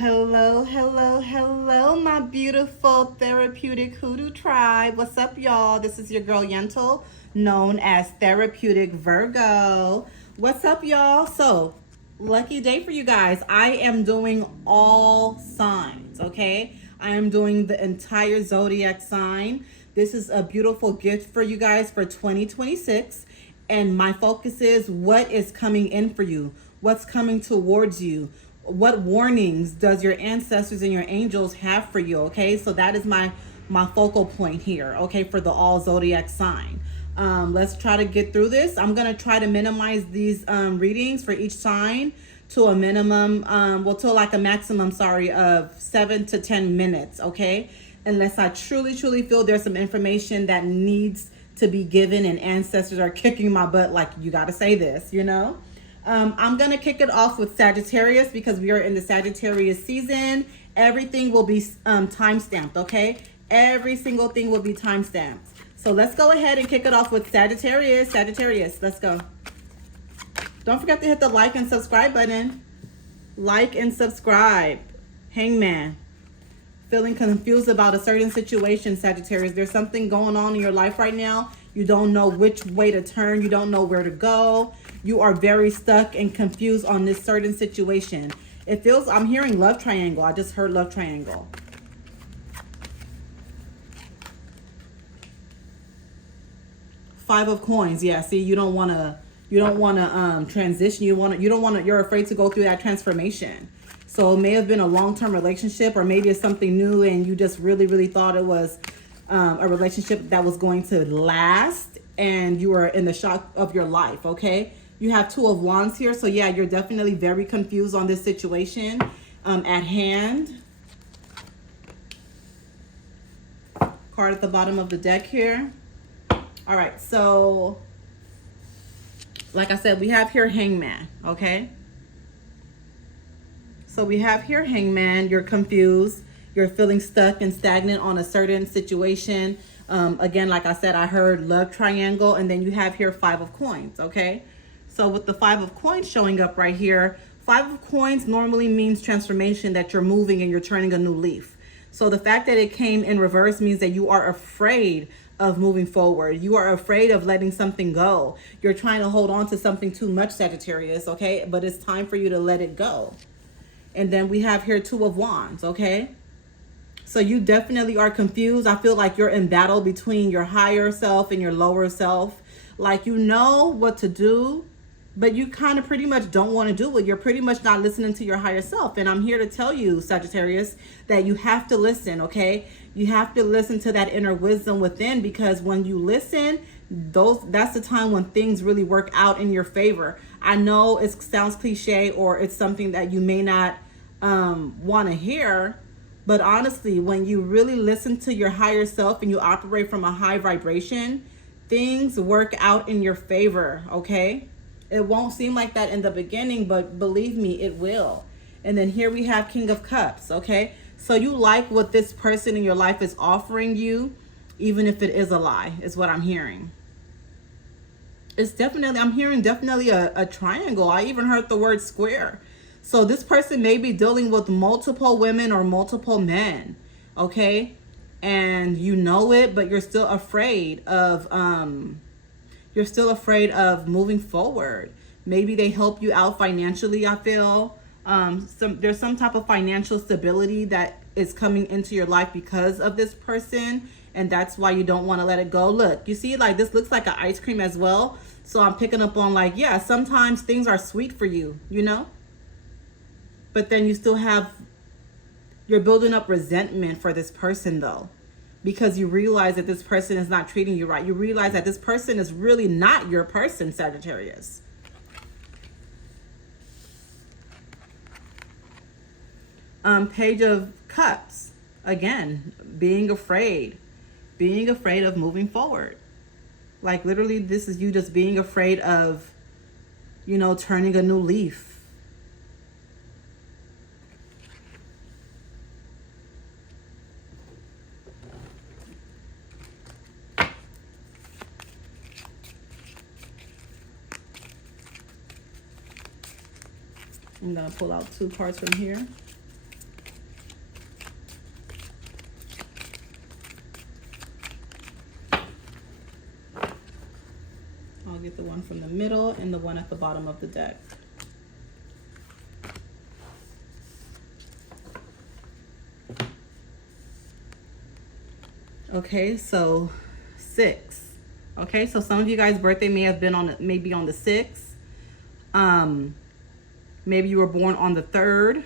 Hello, hello, hello, my beautiful therapeutic hoodoo tribe. What's up, y'all? This is your girl Yentl, known as Therapeutic Virgo. What's up, y'all? So, lucky day for you guys. I am doing all signs, okay? I am doing the entire zodiac sign. This is a beautiful gift for you guys for 2026. And my focus is what is coming in for you, what's coming towards you. What warnings does your ancestors and your angels have for you? Okay, so that is my focal point here, okay, for the all zodiac sign. Let's try to get through this. I'm gonna try to minimize these readings for each sign to a minimum, to like a maximum, of 7 to 10 minutes, okay, unless I truly feel there's some information that needs to be given and ancestors are kicking my butt, like, you got to say this, you know. I'm going to kick it off with Sagittarius because we are in the Sagittarius season. Everything will be time-stamped, okay? Every single thing will be time-stamped. So let's go ahead and kick it off with Sagittarius. Sagittarius, let's go. Don't forget to hit the like and subscribe button. Like and subscribe. Hangman. Feeling confused about a certain situation, Sagittarius. There's something going on in your life right now. You don't know which way to turn. You don't know where to go. You are very stuck and confused on this certain situation. It feels, I'm hearing love triangle. I just heard love triangle. Five of coins. Yeah, see, you don't want to transition. You're afraid to go through that transformation. So it may have been a long-term relationship, or maybe it's something new and you just really thought it was a relationship that was going to last, and you are in the shock of your life, okay? You have Two of Wands here, so yeah, you're definitely very confused on this situation at hand. Card at the bottom of the deck here. All right, so like I said, we have here Hangman, okay? So we have here Hangman. You're confused. You're feeling stuck and stagnant on a certain situation. Again, like I said, I heard love triangle, and then you have here Five of Coins, okay? So with the Five of Coins showing up right here, Five of Coins normally means transformation, that you're moving and you're turning a new leaf. So the fact that it came in reverse means that you are afraid of moving forward. You are afraid of letting something go. You're trying to hold on to something too much, Sagittarius, okay? But it's time for you to let it go. And then we have here Two of Wands, okay? So you definitely are confused. I feel like you're in battle between your higher self and your lower self. Like, you know what to do, but you kind of pretty much don't want to do it. You're pretty much not listening to your higher self. And I'm here to tell you, Sagittarius, that you have to listen, okay? You have to listen to that inner wisdom within, because when you listen, that's the time when things really work out in your favor. I know it sounds cliche, or it's something that you may not want to hear, but honestly, when you really listen to your higher self and you operate from a high vibration, things work out in your favor, okay? It won't seem like that in the beginning, but believe me, it will. And then here we have King of Cups, okay? So you like what this person in your life is offering you, even if it is a lie, is what I'm hearing. It's definitely, I'm hearing definitely a triangle. I even heard the word square. So this person may be dealing with multiple women or multiple men, okay? And you know it, but you're still afraid of moving forward. Maybe they help you out financially, I feel. There's some type of financial stability that is coming into your life because of this person, and that's why you don't want to let it go. Look, you see, like, this looks like an ice cream as well. So I'm picking up on, like, yeah, sometimes things are sweet for you, you know? But then you're building up resentment for this person, though, because you realize that this person is not treating you right. You realize that this person is really not your person, Sagittarius. Page of Cups. Again, being afraid of moving forward. Like, literally, this is you just being afraid of, you know, turning a new leaf. I'm going to pull out two cards from here. I'll get the one from the middle and the one at the bottom of the deck. Okay, so 6. Okay, so some of you guys' birthday may have been on maybe on the 6th. Maybe you were born on the 3rd.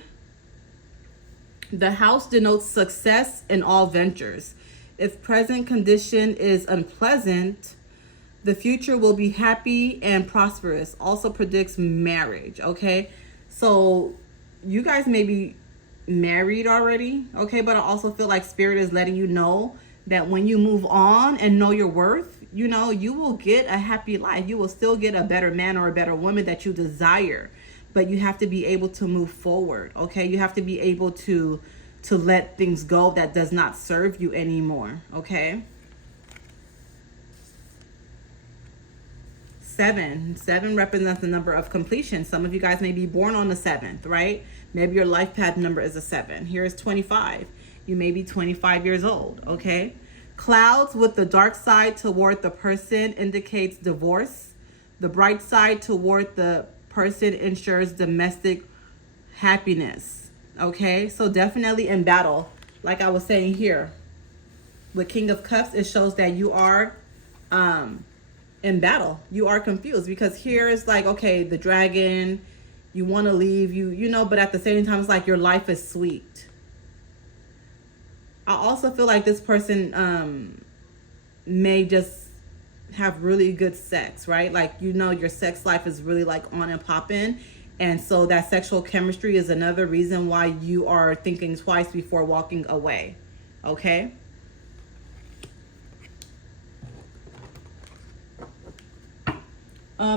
The house denotes success in all ventures. If present condition is unpleasant, the future will be happy and prosperous. Also predicts marriage, okay? So you guys may be married already, okay? But I also feel like Spirit is letting you know that when you move on and know your worth, you know, you will get a happy life. You will still get a better man or a better woman that you desire. But you have to be able to move forward, okay? You have to be able to let things go that does not serve you anymore, okay? 7 represents the number of completion. Some of you guys may be born on the 7th, right? Maybe your life path number is a 7. Here is 25. You may be 25 years old, okay? Clouds with the dark side toward the person indicates divorce. The bright side toward the person ensures domestic happiness, okay? So definitely in battle, like I was saying here. With King of Cups, it shows that you are in battle. You are confused because here it's like, okay, the dragon, you want to leave, you know, but at the same time, it's like your life is sweet. I also feel like this person may just have really good sex, right? Like, you know, your sex life is really like on and popping. And so that sexual chemistry is another reason why you are thinking twice before walking away, okay?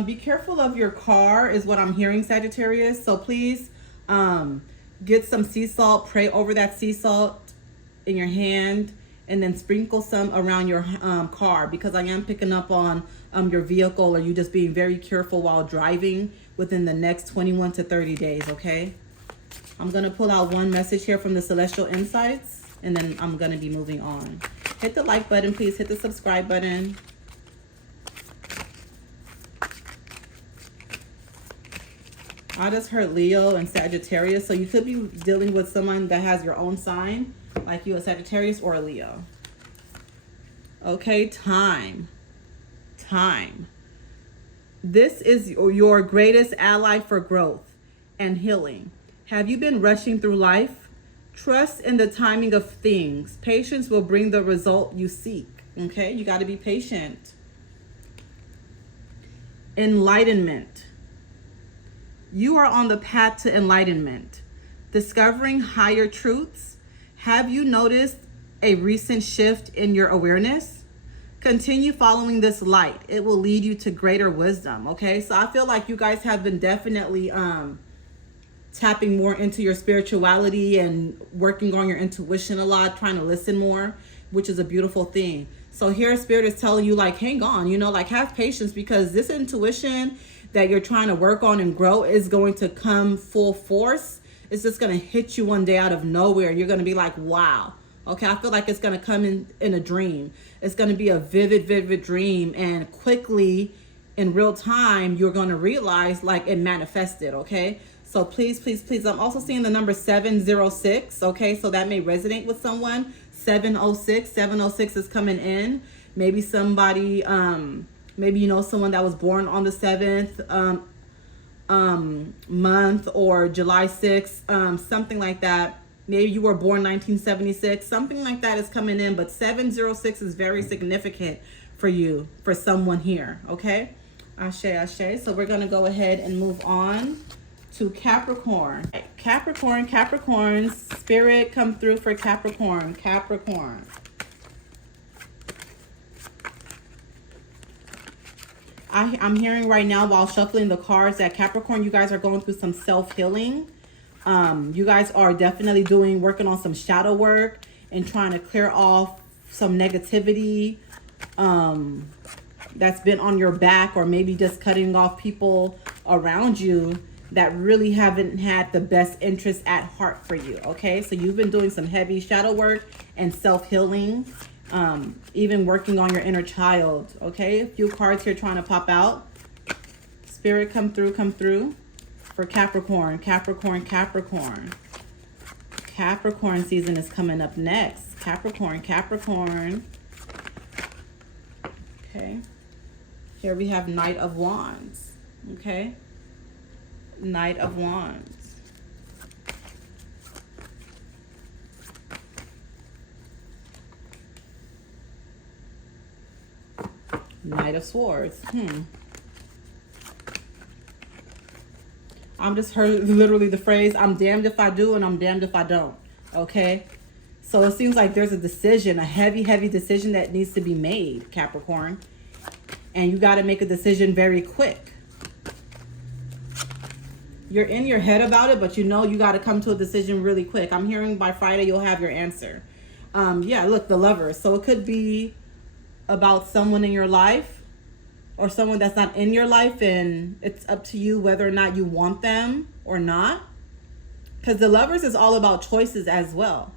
Be careful of your car is what I'm hearing, Sagittarius. So please get some sea salt, pray over that sea salt in your hand, and then sprinkle some around your car, because I am picking up on your vehicle, or you just being very careful while driving within the next 21 to 30 days, okay? I'm going to pull out one message here from the Celestial Insights, and then I'm going to be moving on. Hit the like button, please. Hit the subscribe button. I just heard Leo and Sagittarius, so you could be dealing with someone that has your own sign, like you, a Sagittarius or a Leo. Okay, time. This is your greatest ally for growth and healing. Have you been rushing through life? Trust in the timing of things. Patience will bring the result you seek. Okay, you got to be patient. Enlightenment. You are on the path to enlightenment. Discovering higher truths. Have you noticed a recent shift in your awareness? Continue following this light. It will lead you to greater wisdom, okay? So I feel like you guys have been definitely tapping more into your spirituality and working on your intuition a lot, trying to listen more, which is a beautiful thing. So here Spirit is telling you, like, hang on, you know, like, have patience, because this intuition that you're trying to work on and grow is going to come full force. It's just going to hit you one day out of nowhere. You're going to be like, wow. Okay, I feel like it's going to come in a dream. It's going to be a vivid dream. And quickly, in real time, you're going to realize, like, it manifested, okay? So please. I'm also seeing the number 706, okay? So that may resonate with someone. 706 is coming in. Maybe somebody, maybe you know someone that was born on the 7th month, or July 6th, something like that. Maybe you were born 1976, something like that is coming in. But 706 is very significant for you, for someone here, okay? Ashe. So we're going to go ahead and move on to Capricorn. Capricorn, Spirit, come through for Capricorn. I'm hearing right now while shuffling the cards that Capricorn, you guys are going through some self-healing. You guys are definitely working on some shadow work and trying to clear off some negativity that's been on your back, or maybe just cutting off people around you that really haven't had the best interest at heart for you, okay? So you've been doing some heavy shadow work and self-healing, even working on your inner child, okay? A few cards here trying to pop out. Spirit, come through for Capricorn. Capricorn season is coming up next. Capricorn. Okay. Here we have Knight of Wands. Okay. Knight of Wands. Knight of Swords. I'm just heard literally the phrase, I'm damned if I do and I'm damned if I don't. Okay. So it seems like there's a decision, a heavy decision that needs to be made, Capricorn. And you got to make a decision very quick. You're in your head about it, but you know you got to come to a decision really quick. I'm hearing by Friday you'll have your answer. Yeah, look, the Lovers. So it could be about someone in your life or someone that's not in your life, and it's up to you whether or not you want them or not. Because the Lovers is all about choices as well.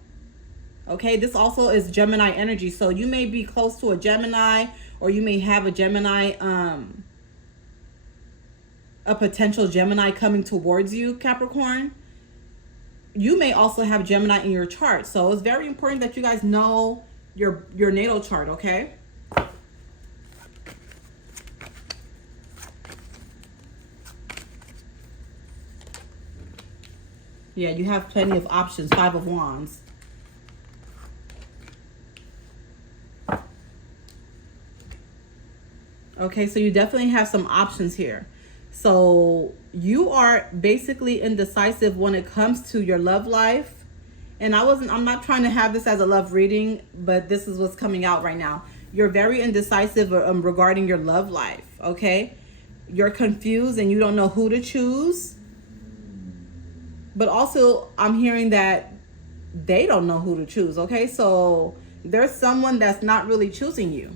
Okay, this also is Gemini energy. So you may be close to a Gemini, or you may have a Gemini, a potential Gemini coming towards you, Capricorn. You may also have Gemini in your chart. So it's very important that you guys know your natal chart, okay? Yeah, you have plenty of options. 5 of Wands. Okay, so you definitely have some options here. So you are basically indecisive when it comes to your love life. And I'm not trying to have this as a love reading, but this is what's coming out right now. You're very indecisive regarding your love life, okay? You're confused and you don't know who to choose. But also, I'm hearing that they don't know who to choose, okay? So there's someone that's not really choosing you.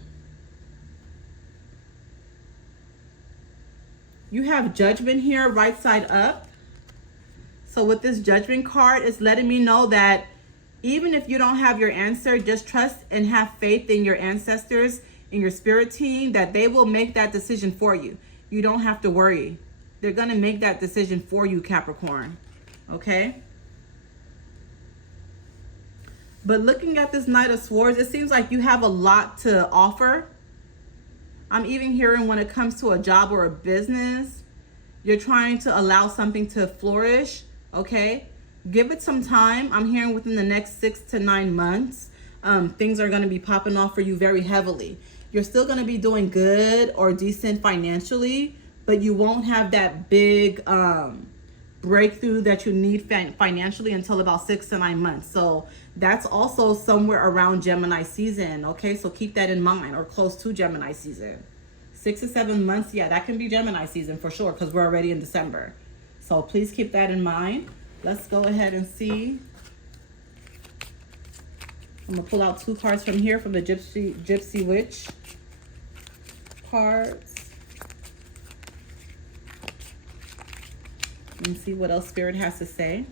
You have Judgment here, right side up. So with this Judgment card, it's letting me know that even if you don't have your answer, just trust and have faith in your ancestors, in your spirit team, that they will make that decision for you. You don't have to worry. They're going to make that decision for you, Capricorn. Okay? But looking at this Knight of Swords, it seems like you have a lot to offer. I'm even hearing when it comes to a job or a business, you're trying to allow something to flourish, okay? Give it some time. I'm hearing within the next 6 to 9 months, things are going to be popping off for you very heavily. You're still going to be doing good or decent financially, but you won't have that big breakthrough that you need financially until about 6 to 9 months. So that's also somewhere around Gemini season, okay? So keep that in mind, or close to Gemini season. 6 to 7 months, yeah, that can be Gemini season for sure, because we're already in December. So please keep that in mind. Let's go ahead and see. I'm gonna pull out 2 cards from here, from the Gypsy Witch cards. And see what else Spirit has to say.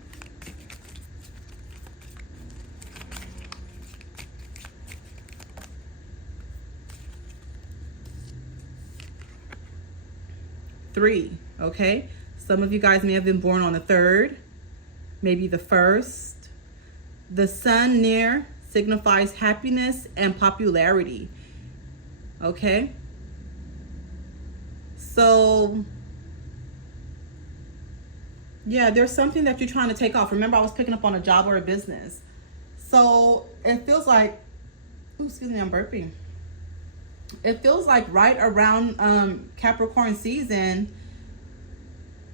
Three, okay? Some of you guys may have been born on the 3rd, maybe the 1st. The sun near signifies happiness and popularity, okay? So yeah, there's something that you're trying to take off. Remember, I was picking up on a job or a business. So it feels like, ooh, excuse me, I'm burping. It feels like right around Capricorn season,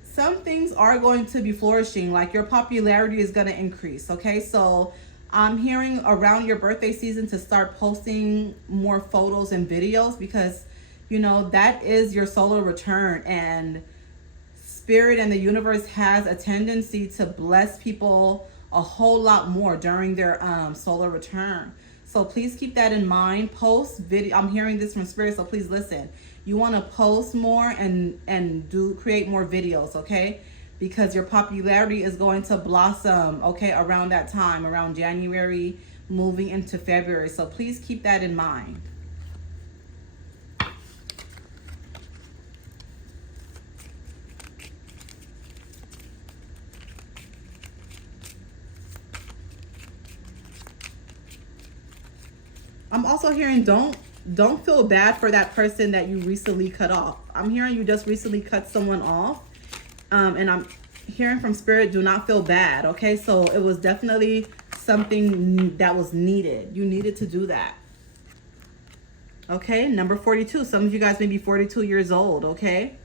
some things are going to be flourishing. Like your popularity is going to increase, okay? So I'm hearing around your birthday season to start posting more photos and videos, because, you know, that is your solar return, and Spirit and the universe has a tendency to bless people a whole lot more during their solar return. So please keep that in mind. Post video. I'm hearing this from Spirit, so please listen. You want to post more and create more videos, okay? Because your popularity is going to blossom, okay, around that time, around January, moving into February. So please keep that in mind. I'm also hearing don't feel bad for that person that you recently cut off. I'm hearing you just recently cut someone off. And I'm hearing from spirit, do not feel bad. Okay, so it was definitely something that was needed. You needed to do that. Okay, number 42. Some of you guys may be 42 years old. Okay.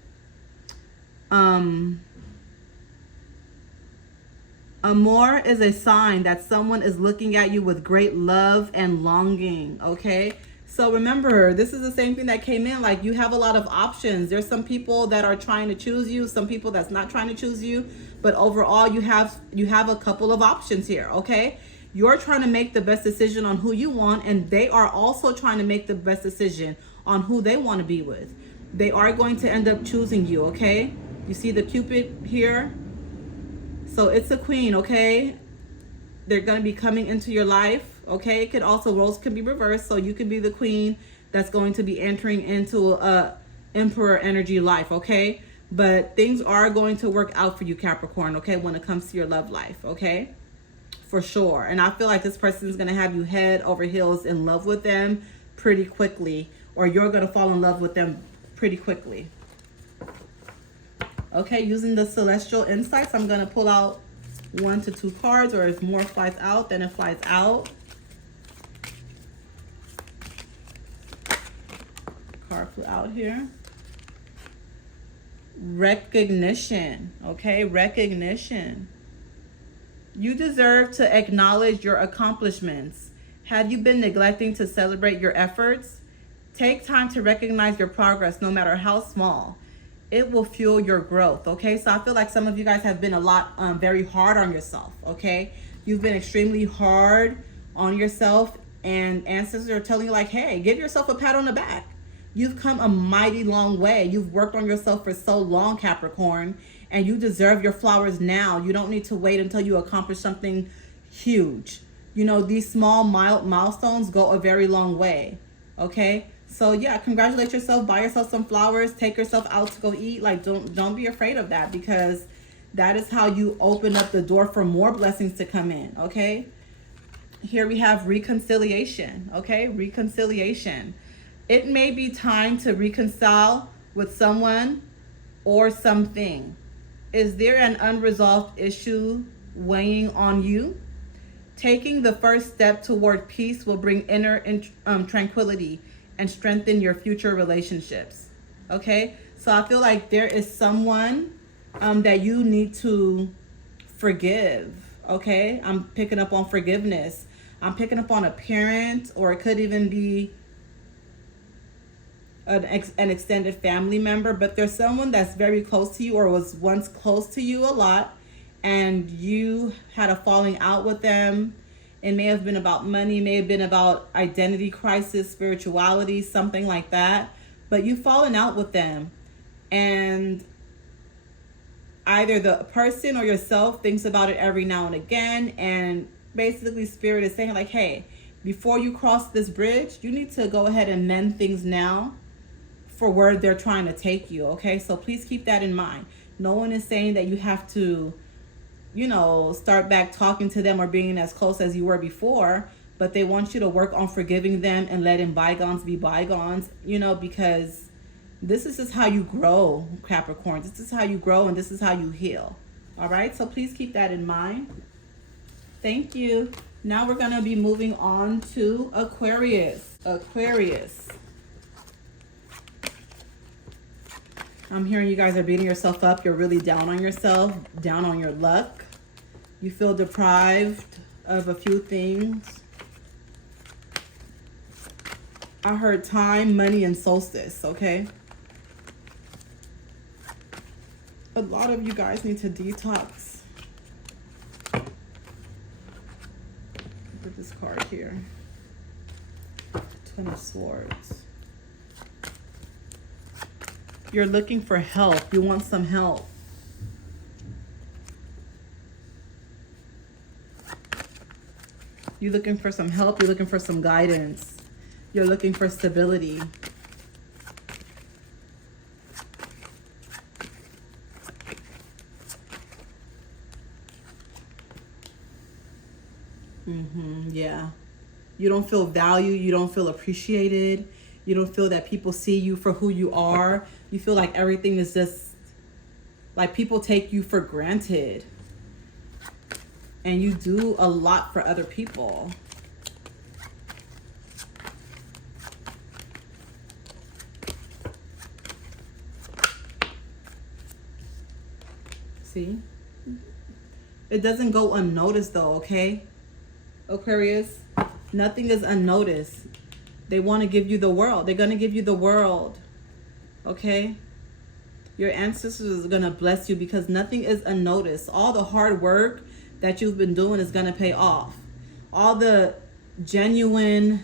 Amor is a sign that someone is looking at you with great love and longing. Okay. So remember, this is the same thing that came in. Like, you have a lot of options. There's some people that are trying to choose you, some people that's not trying to choose you, but overall you have a couple of options here. Okay. You're trying to make the best decision on who you want, and they are also trying to make the best decision on who they want to be with. They are going to end up choosing you. Okay. You see the Cupid here? So it's a queen. Okay. They're going to be coming into your life. Okay, it could also, roles can be reversed, so you could be the queen that's going to be entering into a emperor energy life. Okay, but things are going to work out for you, Capricorn. Okay, when it comes to your love life. Okay, for sure. And I feel like this person is going to have you head over heels in love with them pretty quickly, or you're going to fall in love with them pretty quickly. Okay, using the celestial insights, I'm going to pull out 1 to 2 cards, or if more flies out than it flies out. Card flew out here. Recognition. Okay, recognition. You deserve to acknowledge your accomplishments. Have you been neglecting to celebrate your efforts? Take time to recognize your progress, no matter how small. It will fuel your growth. Okay, so I feel like some of you guys have been a lot very hard on yourself. Okay, you've been extremely hard on yourself, and ancestors are telling you, like, hey, give yourself a pat on the back. You've come a mighty long way. You've worked on yourself for so long, Capricorn, and you deserve your flowers now. You don't need to wait until you accomplish something huge. You know, these small milestones go a very long way. Okay, so yeah, congratulate yourself, buy yourself some flowers, take yourself out to go eat. Like, don't be afraid of that, because that is how you open up the door for more blessings to come in. Okay, here we have reconciliation. Okay, reconciliation. It may be time to reconcile with someone or something. Is there an unresolved issue weighing on you? Taking the first step toward peace will bring inner tranquility and strengthen your future relationships. Okay, so I feel like there is someone that you need to forgive. Okay, I'm picking up on forgiveness. I'm picking up on a parent, or it could even be an extended family member, but there's someone that's very close to you, or was once close to you a lot, and you had a falling out with them. It may have been about money, may have been about identity crisis, spirituality, something like that, but you've fallen out with them, and either the person or yourself thinks about it every now and again, and basically spirit is saying, like, hey, before you cross this bridge, you need to go ahead and mend things now for where they're trying to take you. Okay, so please keep that in mind. No one is saying that you have to, you know, start back talking to them or being as close as you were before, but they want you to work on forgiving them and letting bygones be bygones, you know, because this is just how you grow, Capricorn. This is how you grow, and this is how you heal. All right, so please keep that in mind. Thank you. Now we're going to be moving on to Aquarius. Aquarius. I'm hearing you guys are beating yourself up. You're really down on yourself, down on your luck. You feel deprived of a few things. I heard time, money, and solstice, okay? A lot of you guys need to detox. Put this card here. Ten of Swords. You're looking for help. You want some help. You're looking for some help. You're looking for some guidance. You're looking for stability. Yeah. You don't feel valued. You don't feel appreciated. You don't feel that people see you for who you are. You feel like everything is just, like people take you for granted. And you do a lot for other people. See? It doesn't go unnoticed though, okay? Aquarius, nothing is unnoticed. They want to give you the world. They're going to give you the world. Okay? Your ancestors are going to bless you because nothing is unnoticed. All the hard work that you've been doing is going to pay off. All the genuine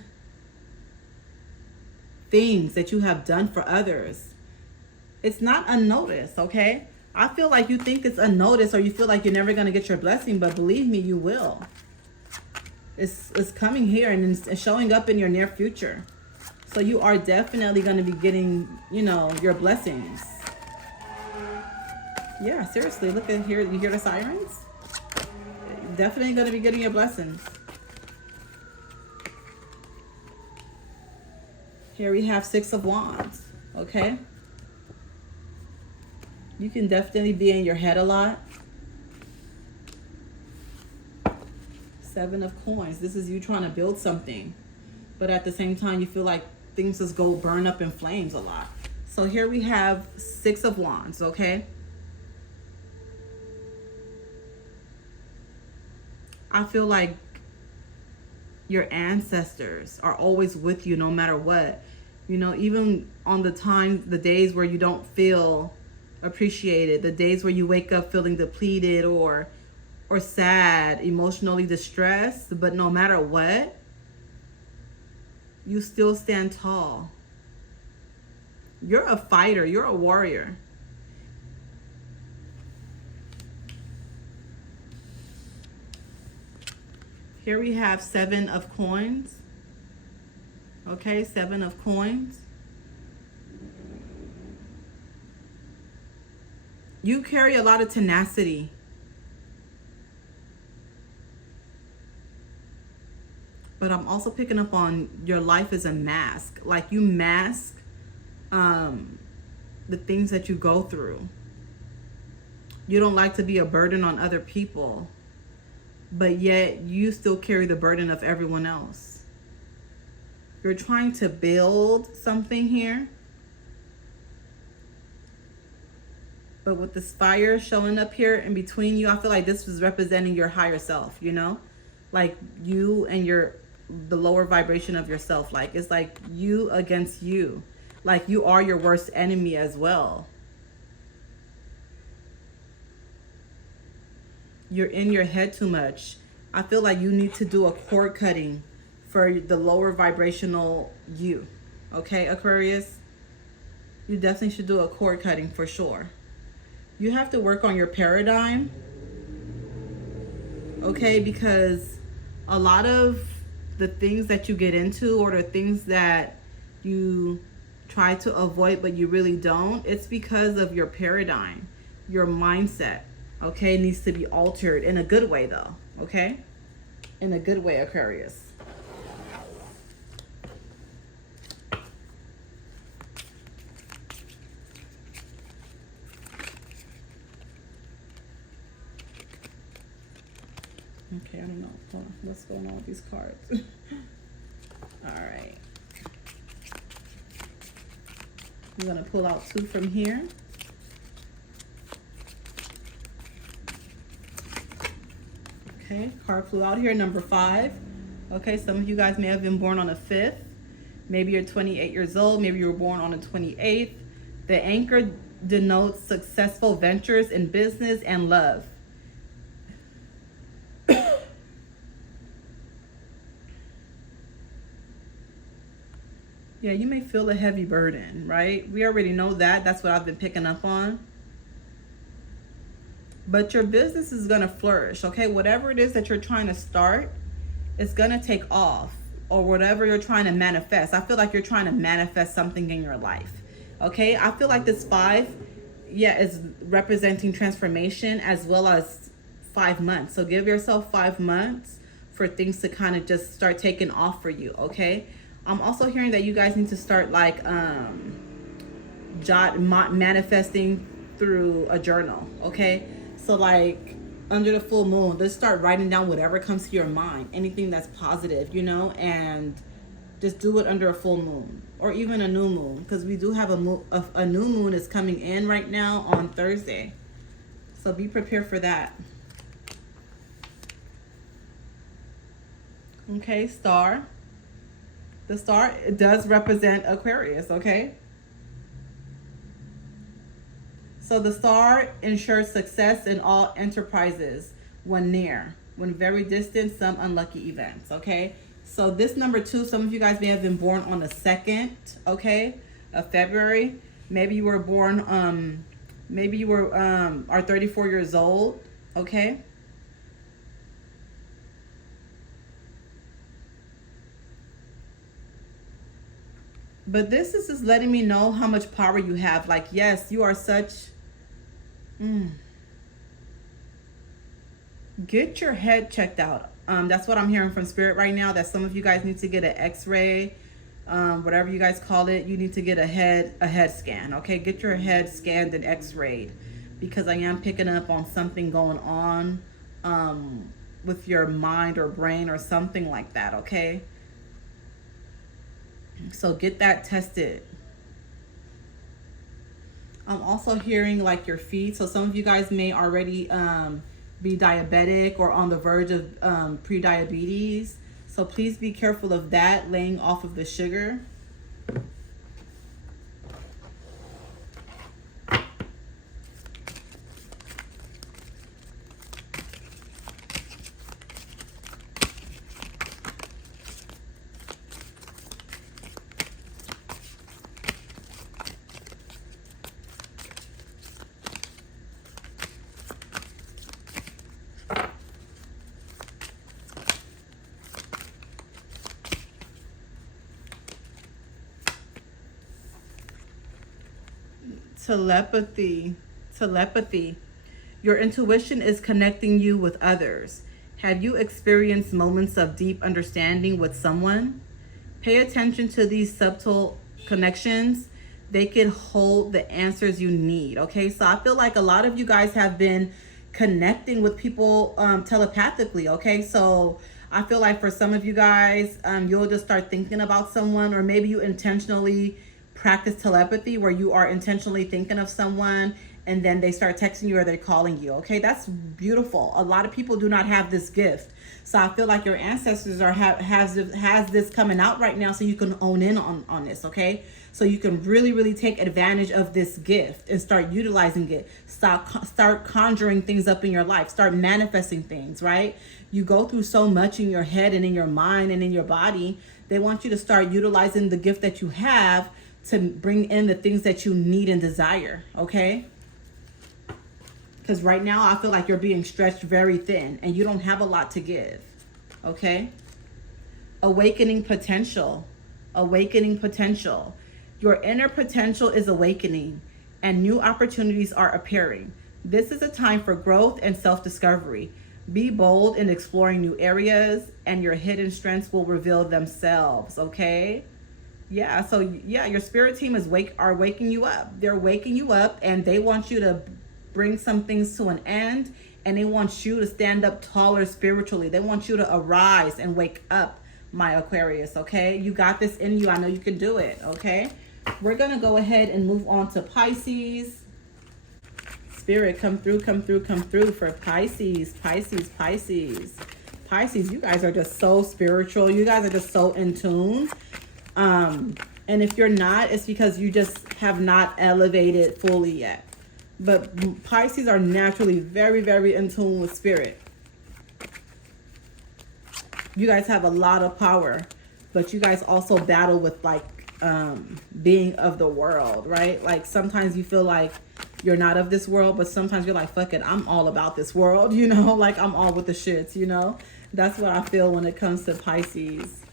things that you have done for others, it's not unnoticed, okay? I feel like you think it's unnoticed, or you feel like you're never going to get your blessing, but believe me, you will. It's coming here and it's showing up in your near future. So you are definitely going to be getting, you know, your blessings. Yeah, seriously, look at here. You hear the sirens? Definitely going to be getting your blessings. Here we have Six of Wands, okay? You can definitely be in your head a lot. Seven of Coins. This is you trying to build something. But at the same time, you feel like things just go burn up in flames a lot. So here we have Six of Wands, okay? I feel like your ancestors are always with you no matter what. You know, even on the days where you don't feel appreciated, the days where you wake up feeling depleted or sad, emotionally distressed, but no matter what, you still stand tall. You're a fighter. You're a warrior. Here we have Seven of Coins. Okay, Seven of Coins. You carry a lot of tenacity. But I'm also picking up on your life is a mask. Like you mask the things that you go through. You don't like to be a burden on other people, but yet you still carry the burden of everyone else. You're trying to build something here. But with this fire showing up here in between you, I feel like this was representing your higher self, you know? Like you and the lower vibration of yourself. Like it's like you against you. Like you are your worst enemy as well. You're in your head too much. I feel like you need to do a cord cutting for the lower vibrational you. Okay, Aquarius? You definitely should do a cord cutting for sure. You have to work on your paradigm. Okay, because a lot of the things that you get into or the things that you try to avoid but you really don't, it's because of your paradigm, your mindset. Okay, it needs to be altered in a good way though. Okay, in a good way, Aquarius. Okay, I don't know. Hold on. What's going on with these cards? All right. I'm going to pull out two from here. Okay, card flew out here, number 5. Okay, some of you guys may have been born on the 5th. Maybe you're 28 years old. Maybe you were born on the 28th. The anchor denotes successful ventures in business and love. Yeah, you may feel a heavy burden, right? We already know that. That's what I've been picking up on. But your business is going to flourish, okay? Whatever it is that you're trying to start, it's going to take off. Or whatever you're trying to manifest. I feel like you're trying to manifest something in your life, okay? I feel like this 5, yeah, is representing transformation as well as 5 months. So give yourself 5 months for things to kind of just start taking off for you, okay? I'm also hearing that you guys need to start like manifesting through a journal, okay? So like under the full moon, just start writing down whatever comes to your mind, anything that's positive, you know, and just do it under a full moon or even a new moon, because we do have a new moon is coming in right now on Thursday. So be prepared for that. Okay, star. The star, it does represent Aquarius, okay? So the star ensures success in all enterprises when near, when very distant, some unlucky events, okay? So this number 2, some of you guys may have been born on the 2nd, okay, of February. Maybe you were born, are 34 years old, okay? But this is just letting me know how much power you have. Like, yes, you are such... Get your head checked out. That's what I'm hearing from Spirit right now, that some of you guys need to get an x-ray, whatever you guys call it. You need to get a head scan, okay? Get your head scanned and x-rayed, because I am picking up on something going on with your mind or brain or something like that, okay? So get that tested. I'm also hearing like your feet. So some of you guys may already be diabetic or on the verge of pre-diabetes. So please be careful of that, laying off of the sugar. Telepathy. Your intuition is connecting you with others. Have you experienced moments of deep understanding with someone? Pay attention to these subtle connections. They can hold the answers you need. Okay, so I feel like a lot of you guys have been connecting with people telepathically. Okay, so I feel like for some of you guys, you'll just start thinking about someone, or maybe you intentionally practice telepathy where you are intentionally thinking of someone and then they start texting you or they're calling you. Okay, that's beautiful. A lot of people do not have this gift. So I feel like your ancestors has this coming out right now, so you can own in on this, okay? So you can really take advantage of this gift and start utilizing it. Start conjuring things up in your life. Start manifesting things, right? You go through so much in your head and in your mind and in your body. They want you to start utilizing the gift that you have to bring in the things that you need and desire, okay? Because right now I feel like you're being stretched very thin and you don't have a lot to give, okay? Awakening potential. Your inner potential is awakening and new opportunities are appearing. This is a time for growth and self-discovery. Be bold in exploring new areas and your hidden strengths will reveal themselves, okay? Yeah, so yeah, your spirit team are waking you up. They're waking you up and they want you to bring some things to an end, and they want you to stand up taller spiritually. They want you to arise and wake up, my Aquarius, okay? You got this in you. I know you can do it, okay? We're going to go ahead and move on to Pisces. Spirit, come through for Pisces. Pisces, you guys are just so spiritual. You guys are just so in tune. And if you're not, it's because you just have not elevated fully yet. But Pisces are naturally very in tune with spirit. You guys have a lot of power, but you guys also battle with like being of the world, right? Like sometimes you feel like you're not of this world, but sometimes you're like, fuck it, I'm all about this world, you know? Like I'm all with the shits, you know? That's what I feel when it comes to Pisces.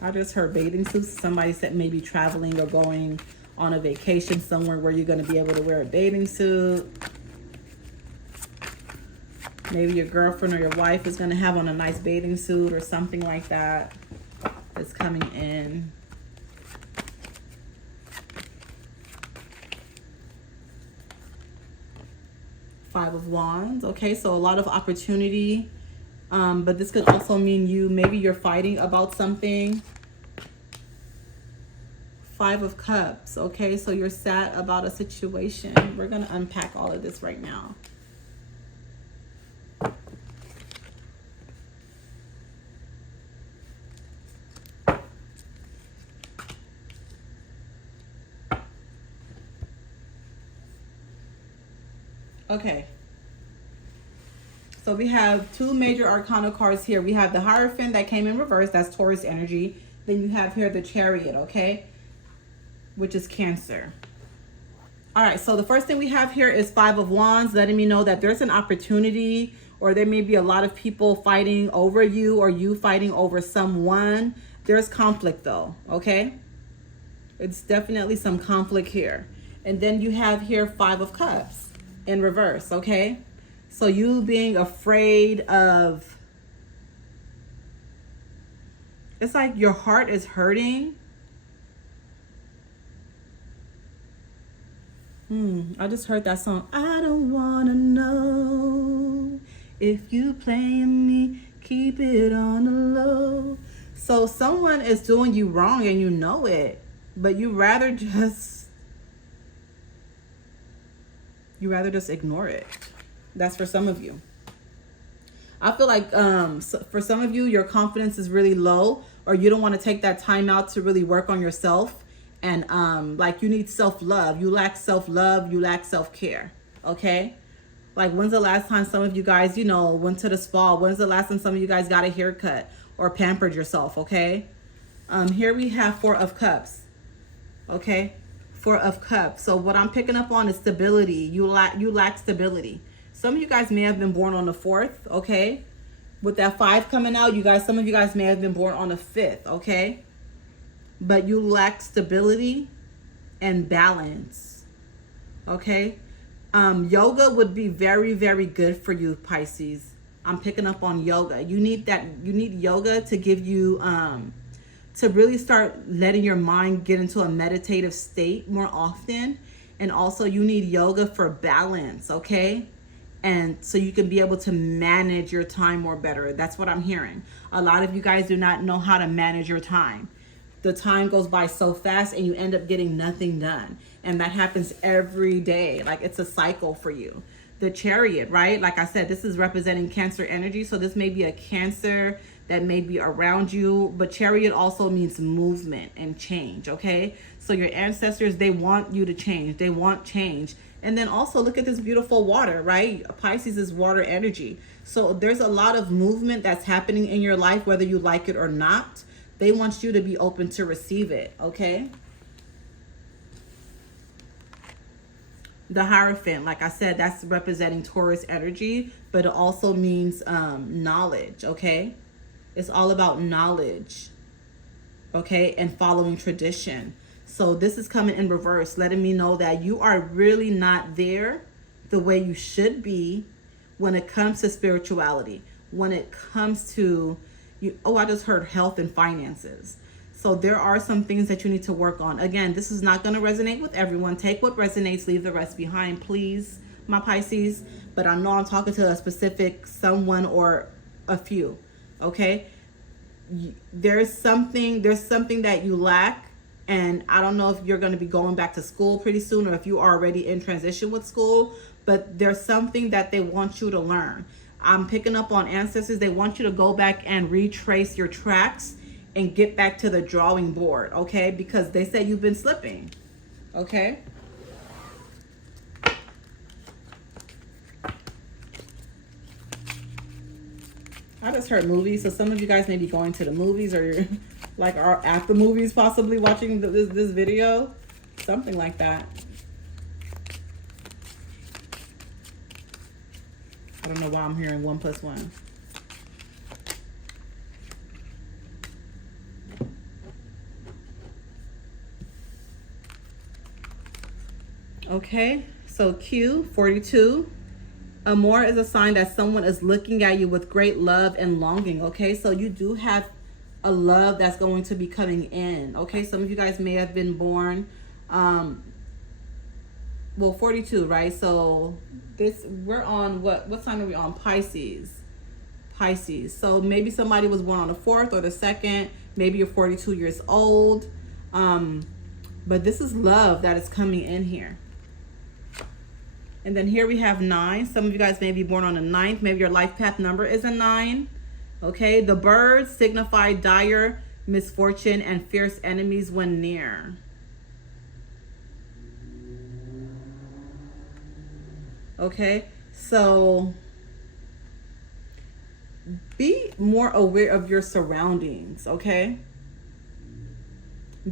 I just heard bathing suits. Somebody said maybe traveling or going on a vacation somewhere where you're going to be able to wear a bathing suit. Maybe your girlfriend or your wife is going to have on a nice bathing suit or something like that. It's coming in. Five of Wands. Okay, so a lot of opportunity. But this could also mean maybe you're fighting about something. Five of Cups. Okay, so you're sad about a situation. We're going to unpack all of this right now. Okay, so we have two major arcana cards here. We have the Hierophant that came in reverse. That's Taurus energy. Then you have here the Chariot, okay, which is Cancer. All right, so the first thing we have here is Five of Wands, letting me know that there's an opportunity, or there may be a lot of people fighting over you, or you fighting over someone. There's conflict though, okay? It's definitely some conflict here. And then you have here Five of Cups in reverse, okay? So you being afraid of, it's like your heart is hurting. I just heard that song. I don't wanna know if you playing me, keep it on the low. So someone is doing you wrong and you know it, but you rather just ignore it. That's for some of you. I feel like for some of you, your confidence is really low, or you don't want to take that time out to really work on yourself. And like you need self-love. You lack self-love. You lack self-care. Okay? Like when's the last time some of you guys, went to the spa? When's the last time some of you guys got a haircut or pampered yourself? Okay? Here we have Four of Cups. Okay? Four of Cups. So what I'm picking up on is stability. You lack stability. Some of you guys may have been born on the 4th, okay? With that 5 coming out, some of you guys may have been born on the 5th, okay? But you lack stability and balance, okay? Yoga would be very, very good for you, Pisces. I'm picking up on yoga. You need yoga to give you, to really start letting your mind get into a meditative state more often. And also you need yoga for balance, okay? And so you can be able to manage your time more better. That's what I'm hearing. A lot of you guys do not know how to manage your time. The time goes by so fast and you end up getting nothing done. And that happens every day. Like it's a cycle for you. The Chariot, right? Like I said, this is representing Cancer energy. So this may be a Cancer that may be around you. But Chariot also means movement and change, okay? So your ancestors, they want you to change. They want change. And then also look at this beautiful water, right? Pisces is water energy. So there's a lot of movement that's happening in your life, whether you like it or not. They want you to be open to receive it, okay? The Hierophant, like I said, that's representing Taurus energy, but it also means knowledge, okay? It's all about knowledge, okay? And following tradition. So this is coming in reverse, letting me know that you are really not there the way you should be when it comes to spirituality, when it comes to, I just heard health and finances. So there are some things that you need to work on. Again, this is not going to resonate with everyone. Take what resonates, leave the rest behind, please, my Pisces. But I know I'm talking to a specific someone or a few, okay? There's something that you lack. And I don't know if you're going to be going back to school pretty soon or if you are already in transition with school, but there's something that they want you to learn. I'm picking up on ancestors. They want you to go back and retrace your tracks and get back to the drawing board, okay? Because they say you've been slipping, okay? I just heard movies, so some of you guys may be going to the movies or you're like are at the movies possibly watching this video, something like that. I don't know why I'm hearing 1 + 1. Okay, so Q, 42. Amor is a sign that someone is looking at you with great love and longing, okay? So you do have a love that's going to be coming in, okay? Some of you guys may have been born, well, 42, right? So we're on, what sign are we on? Pisces. So maybe somebody was born on the 4th or the 2nd. Maybe you're 42 years old. But this is love that is coming in here. And then here we have 9. Some of you guys may be born on the 9th. Maybe your life path number is a 9. Okay, the birds signify dire misfortune and fierce enemies when near. Okay, so be more aware of your surroundings, okay?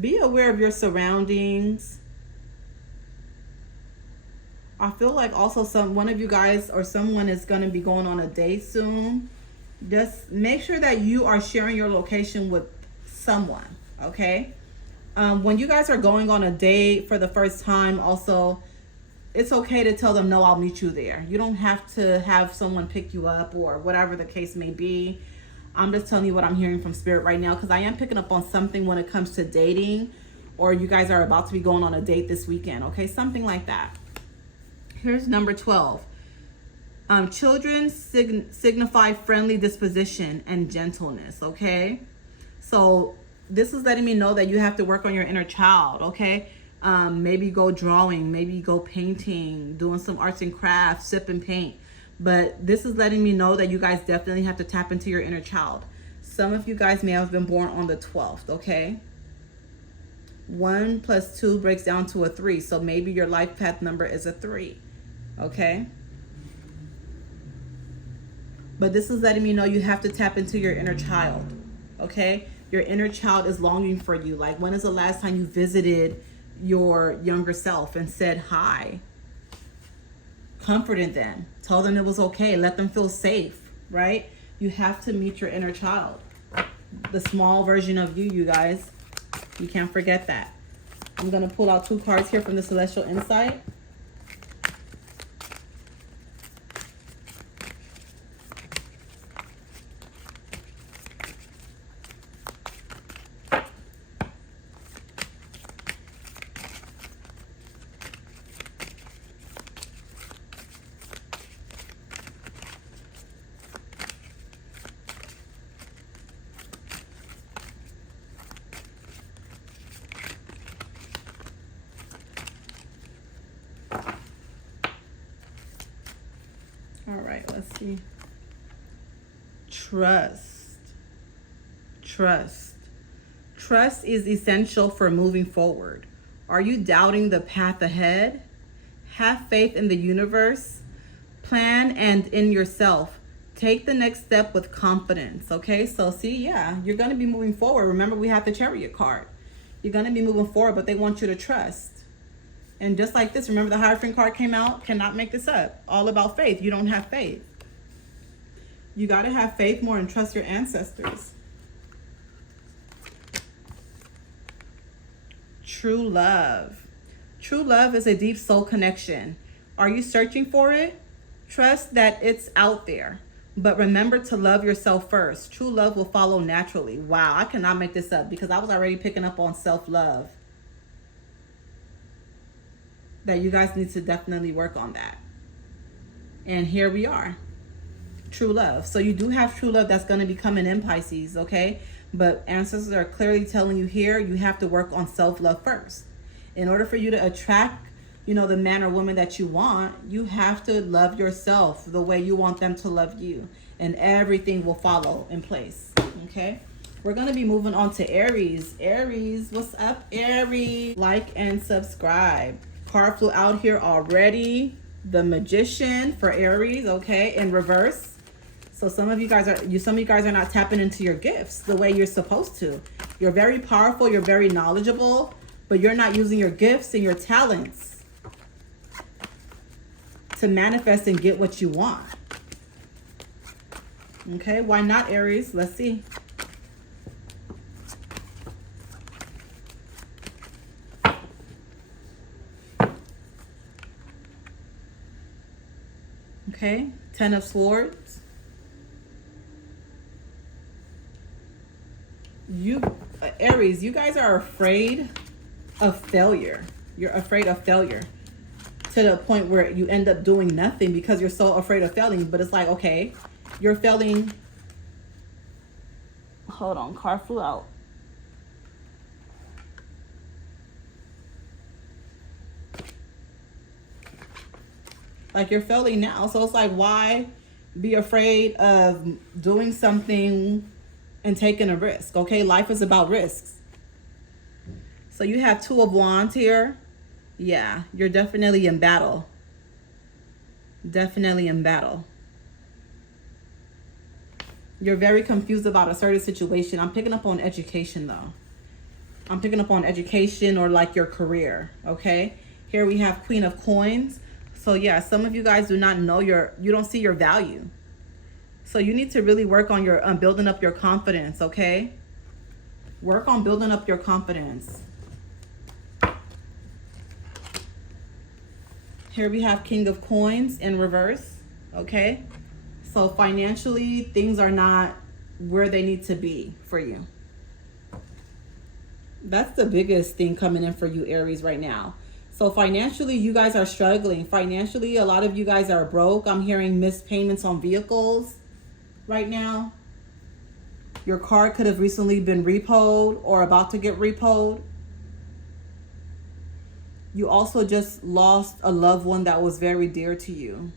Be aware of your surroundings. I feel like also one of you guys or someone is going to be going on a date soon. Just make sure that you are sharing your location with someone, okay? When you guys are going on a date for the first time, also, it's okay to tell them, no, I'll meet you there. You don't have to have someone pick you up or whatever the case may be. I'm just telling you what I'm hearing from Spirit right now, because I am picking up on something when it comes to dating, or you guys are about to be going on a date this weekend, okay? Something like that. Here's number 12. Children signify friendly disposition and gentleness, okay? So this is letting me know that you have to work on your inner child, okay? Maybe go drawing, maybe go painting, doing some arts and crafts, sip and paint. But this is letting me know that you guys definitely have to tap into your inner child. Some of you guys may have been born on the 12th, okay? 1 + 2 breaks down to a 3. So maybe your life path number is a 3, okay? But this is letting me know you have to tap into your inner child, okay? Your inner child is longing for you. Like, when is the last time you visited your younger self and said hi? Comforted them. Tell them it was okay. Let them feel safe, right? You have to meet your inner child. The small version of you guys. You can't forget that. I'm going to pull out 2 cards here from the Celestial Insight. All right, let's see. Trust. Trust is essential for moving forward. Are you doubting the path ahead? Have faith in the universe. Plan and in yourself. Take the next step with confidence, okay? So see, yeah, you're going to be moving forward. Remember, we have the Chariot card. You're going to be moving forward, but they want you to trust. And just like this, remember the Hierophant card came out? Cannot make this up. All about faith. You don't have faith. You got to have faith more and trust your ancestors. True love. True love is a deep soul connection. Are you searching for it? Trust that it's out there. But remember to love yourself first. True love will follow naturally. Wow, I cannot make this up because I was already picking up on self-love. That you guys need to definitely work on that. And here we are. True love. So you do have true love that's going to be coming in, Pisces, okay? But ancestors are clearly telling you here, you have to work on self-love first. In order for you to attract, the man or woman that you want, you have to love yourself the way you want them to love you. And everything will follow in place, okay? We're going to be moving on to Aries. Aries, what's up, Aries? Like and subscribe. Card flew out here already. The Magician for Aries, okay, in reverse. So some of you guys are not tapping into your gifts the way you're supposed to. You're very powerful, you're very knowledgeable, but you're not using your gifts and your talents to manifest and get what you want. Okay, why not, Aries? Let's see. Okay, 10 of Swords. Aries, you guys are afraid of failure. You're afraid of failure to the point where you end up doing nothing because you're so afraid of failing. But it's like, okay, you're failing. Hold on, card flew out. Like, you're failing now. So it's like, why be afraid of doing something and taking a risk? Okay, life is about risks. So you have 2 of Wands here. Yeah, you're definitely in battle. Definitely in battle. You're very confused about a certain situation. I'm picking up on education, though. I'm picking up on education or like your career, okay? Here we have Queen of Coins. So yeah, some of you guys do not know you don't see your value. So you need to really work on your building up your confidence, okay? Work on building up your confidence. Here we have King of Coins in reverse, okay? So financially, things are not where they need to be for you. That's the biggest thing coming in for you, Aries, right now. So financially, you guys are struggling. Financially, a lot of you guys are broke. I'm hearing missed payments on vehicles right now. Your car could have recently been repoed or about to get repoed. You also just lost a loved one that was very dear to you.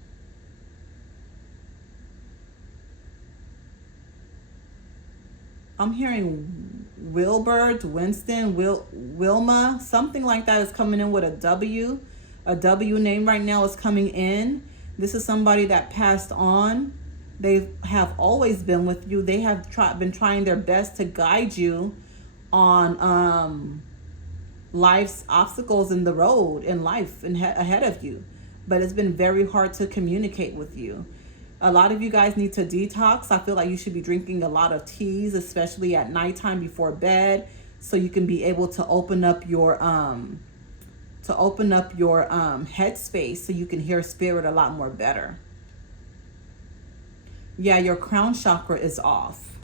I'm hearing Wilbert, Winston, Wilma, something like that is coming in with a W. A W name right now is coming in. This is somebody that passed on. They have always been with you. They have been trying their best to guide you on life's obstacles in the road, in life, and ahead of you. But it's been very hard to communicate with you. A lot of you guys need to detox. I feel like you should be drinking a lot of teas, especially at nighttime before bed, so you can be able to open up your headspace so you can hear spirit a lot more better. Yeah, your crown chakra is off.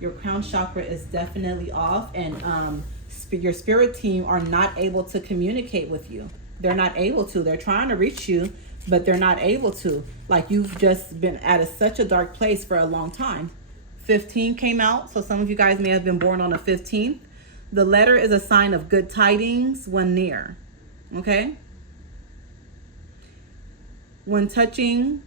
Your crown chakra is definitely off, and your spirit team are not able to communicate with you. They're not able to. They're trying to reach you, but they're not able to. Like, you've just been at such a dark place for a long time. 15 came out, so some of you guys may have been born on the 15th. The letter is a sign of good tidings when near, okay? When touching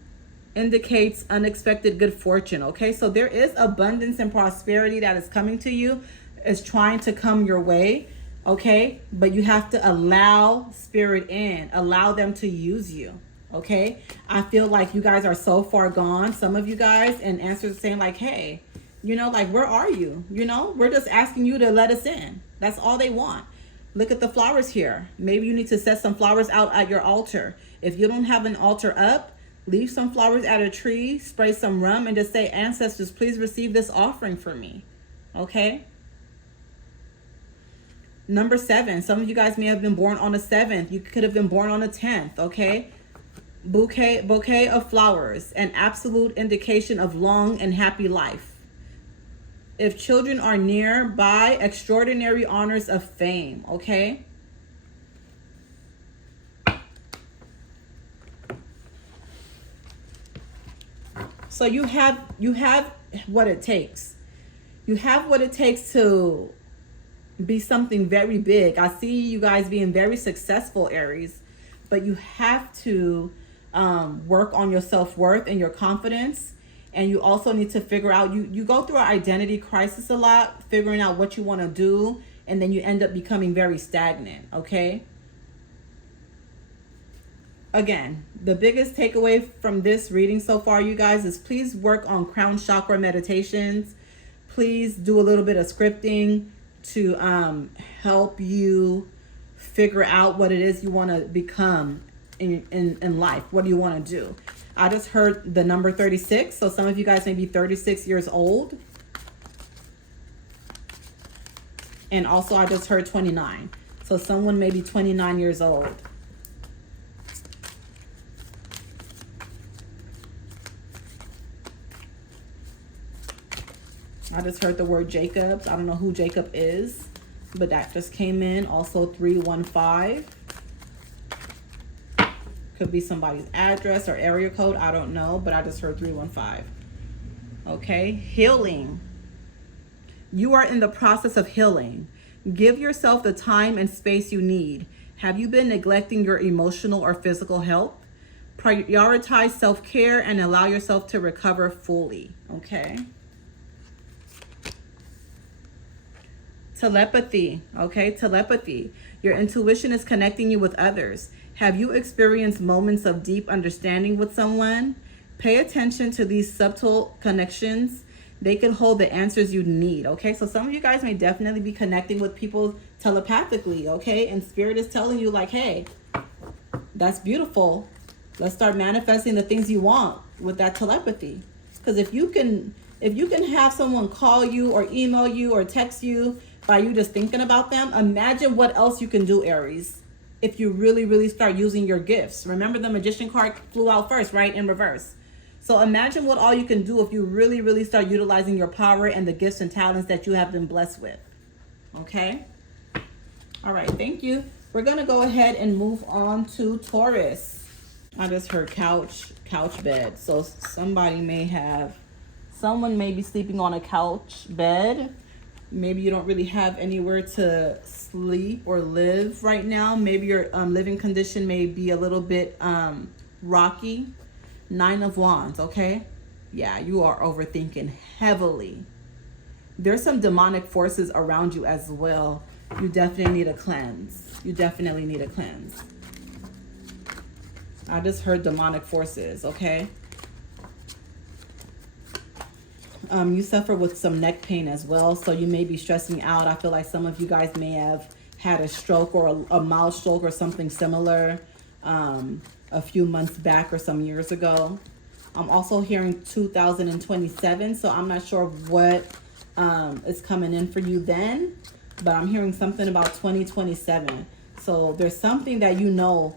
indicates unexpected good fortune, okay? So there is abundance and prosperity that is coming to you, is trying to come your way, okay? But you have to allow spirit in, allow them to use you. Okay, I feel like you guys are so far gone. Some of you guys, and answers saying like, hey, you know, like, where are you? You know, we're just asking you to let us in. That's all they want. Look at the flowers here. Maybe you need to set some flowers out at your altar. If you don't have an altar up, leave some flowers at a tree, spray some rum, and just say, ancestors, please receive this offering for me. Okay. Number 7. Some of you guys may have been born on the 7th. You could have been born on the 10th. Okay. Bouquet of flowers, an absolute indication of long and happy life. If children are nearby, extraordinary honors of fame, okay? So you have what it takes. You have what it takes to be something very big. I see you guys being very successful, Aries, but you have to work on your self-worth and your confidence. And you also need to figure out, you go through an identity crisis a lot, figuring out what you want to do, and then you end up becoming very stagnant, okay? Again, the biggest takeaway from this reading so far, you guys, is please work on crown chakra meditations. Please do a little bit of scripting to help you figure out what it is you want to become in life. What do you want to do? I just heard the number 36. So some of you guys may be 36 years old. And also I just heard 29. So someone may be 29 years old. I just heard the word Jacobs. I don't know who Jacob is, but that just came in. Also 315. Could be somebody's address or area code. I don't know, but I just heard 315. Okay, healing. You are in the process of healing. Give yourself the time and space you need. Have you been neglecting your emotional or physical health? Prioritize self-care and allow yourself to recover fully. Okay. Telepathy. Okay, telepathy. Your intuition is connecting you with others. Have you experienced moments of deep understanding with someone? Pay attention to these subtle connections. They can hold the answers you need. Okay, so some of you guys may definitely be connecting with people telepathically. Okay, and spirit is telling you like, hey, that's beautiful. Let's start manifesting the things you want with that telepathy. Because if you can have someone call you or email you or text you by you just thinking about them, imagine what else you can do, Aries, if you really, really start using your gifts. Remember, the Magician card flew out first, right? In reverse. So imagine what all you can do if you really, really start utilizing your power and the gifts and talents that you have been blessed with. Okay? All right, thank you. We're going to go ahead and move on to Taurus. I just heard couch bed. So someone may be sleeping on a couch bed. Maybe you don't really have anywhere to sleep or live right now. Maybe your living condition may be a little bit rocky. 9 of Wands, okay? Yeah, you are overthinking heavily. There's some demonic forces around you as well. You definitely need a cleanse. You definitely need a cleanse. I just heard demonic forces, okay? You suffer with some neck pain as well, so you may be stressing out. I feel like some of you guys may have had a stroke or a mild stroke or something similar a few months back or some years ago. I'm also hearing 2027, so I'm not sure what is coming in for you then, but I'm hearing something about 2027. So there's something that you know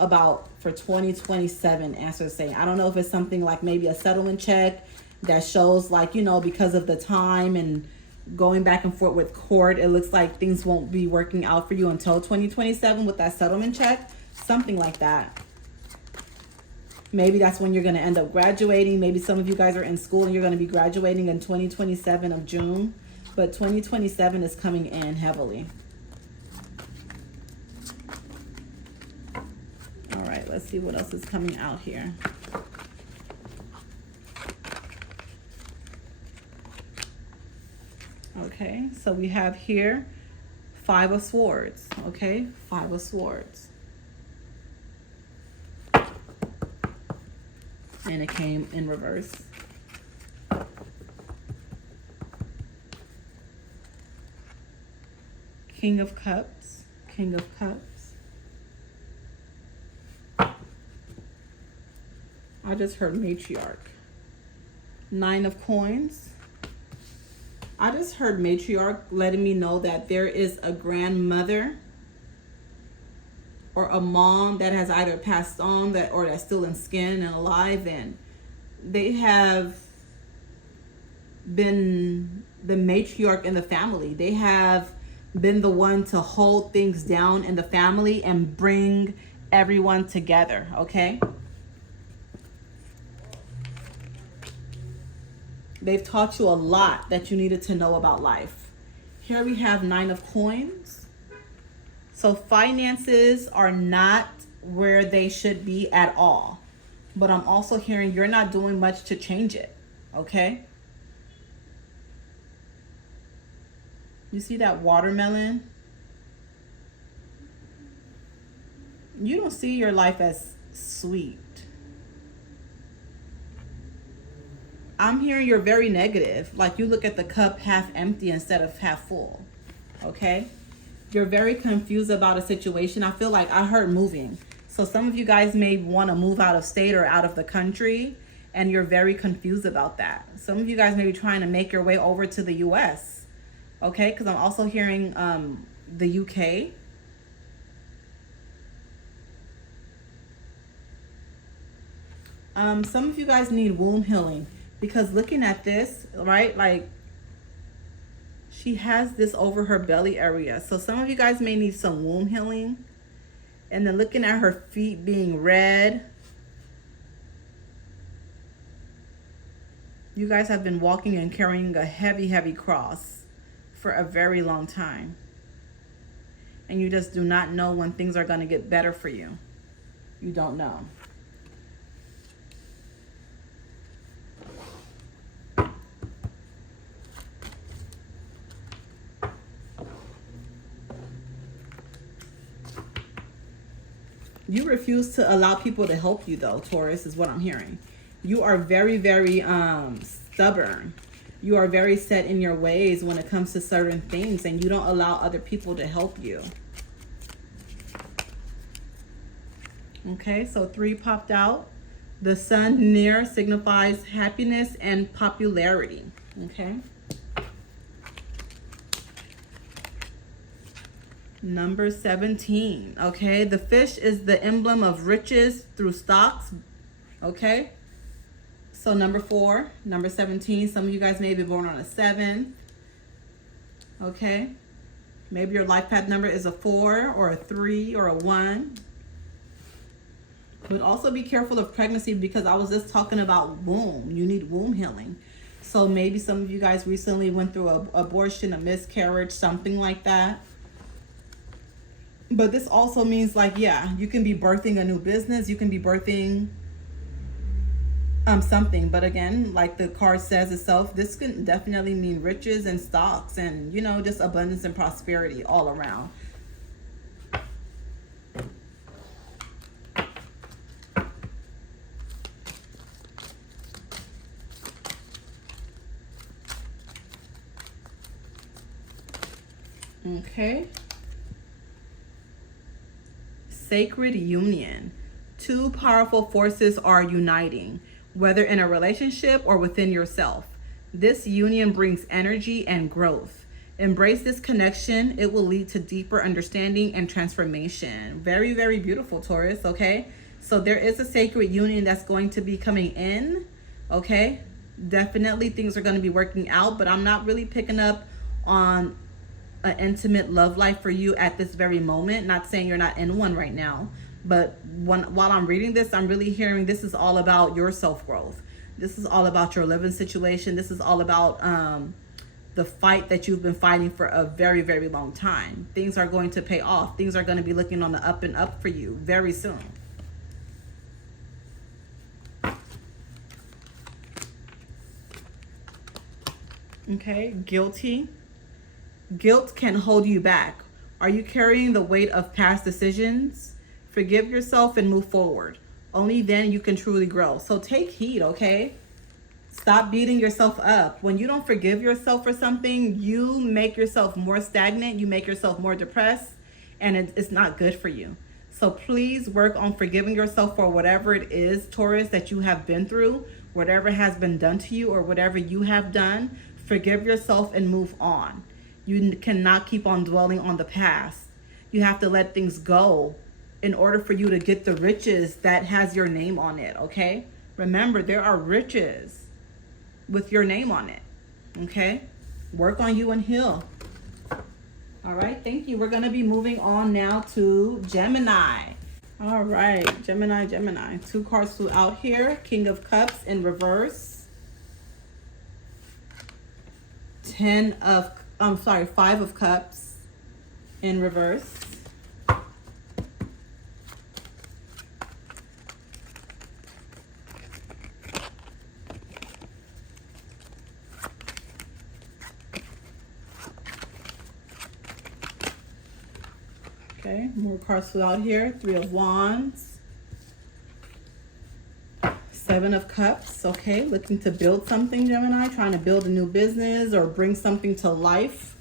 about for 2027, answer saying. I don't know if it's something like maybe a settlement check that shows like, you know, because of the time and going back and forth with court, it looks like things won't be working out for you until 2027 with that settlement check, something like that. Maybe that's when you're going to end up graduating. Maybe some of you guys are in school and you're going to be graduating in 2027 of June, but 2027 is coming in heavily. All right, let's see what else is coming out here. Okay, so we have here 5 of Swords, okay? 5 of Swords. And it came in reverse. King of Cups, King of Cups. I just heard Matriarch. 9 of Coins. I just heard Matriarch letting me know that there is a grandmother or a mom that has either passed on or that's still in skin and alive, and they have been the matriarch in the family. They have been the one to hold things down in the family and bring everyone together, okay? They've taught you a lot that you needed to know about life. Here we have 9 of Coins. So finances are not where they should be at all. But I'm also hearing you're not doing much to change it, okay? You see that watermelon? You don't see your life as sweet. I'm hearing you're very negative. Like you look at the cup half empty instead of half full. Okay? You're very confused about a situation. I feel like I heard moving. So some of you guys may want to move out of state or out of the country, and you're very confused about that. Some of you guys may be trying to make your way over to the US. Okay? Because I'm also hearing the UK. Some of you guys need womb healing. Because looking at this, right, like she has this over her belly area. So some of you guys may need some womb healing. And then looking at her feet being red. You guys have been walking and carrying a heavy, heavy cross for a very long time. And you just do not know when things are going to get better for you. You don't know. You refuse to allow people to help you, though, Taurus, is what I'm hearing. You are very, very stubborn. You are very set in your ways when it comes to certain things, and you don't allow other people to help you. Okay, so 3 popped out. The sun near signifies happiness and popularity. Okay. Number 17. Okay, the fish is the emblem of riches through stocks. Okay. So number 4, number 17. Some of you guys may be born on a 7. Okay. Maybe your life path number is a 4 or a 3 or a 1. But also be careful of pregnancy, because I was just talking about womb. You need womb healing. So maybe some of you guys recently went through an abortion, a miscarriage, something like that. But this also means, like, yeah, you can be birthing a new business. You can be birthing something. But again, like the card says itself, this can definitely mean riches and stocks and, you know, just abundance and prosperity all around. Okay. Sacred union. 2 powerful forces are uniting, whether in a relationship or within yourself. This union brings energy and growth. Embrace this connection. It will lead to deeper understanding and transformation. Very, very beautiful, Taurus. Okay. So there is a sacred union that's going to be coming in. Okay. Definitely things are going to be working out, but I'm not really picking up on an intimate love life for you at this very moment. Not saying you're not in one right now, but while I'm reading this, I'm really hearing this is all about your self-growth. This is all about your living situation. This is all about the fight that you've been fighting for a very, very long time. Things are going to pay off. Things are going to be looking on the up and up for you very soon. Okay, guilty. Guilt can hold you back. Are you carrying the weight of past decisions? Forgive yourself and move forward. Only then you can truly grow. So take heed, okay? Stop beating yourself up. When you don't forgive yourself for something, you make yourself more stagnant. You make yourself more depressed, and it's not good for you. So please work on forgiving yourself for whatever it is, Taurus, that you have been through, whatever has been done to you or whatever you have done. Forgive yourself and move on. You cannot keep on dwelling on the past. You have to let things go in order for you to get the riches that has your name on it, okay? Remember, there are riches with your name on it, okay? Work on you and heal. All right, thank you. We're going to be moving on now to Gemini. All right, Gemini. 2 cards flew out here. King of Cups in reverse. 5 of Cups in reverse. Okay, more cards flew out here. 3 of Wands. 7 of Cups. Okay, looking to build something, Gemini. Trying to build a new business or bring something to life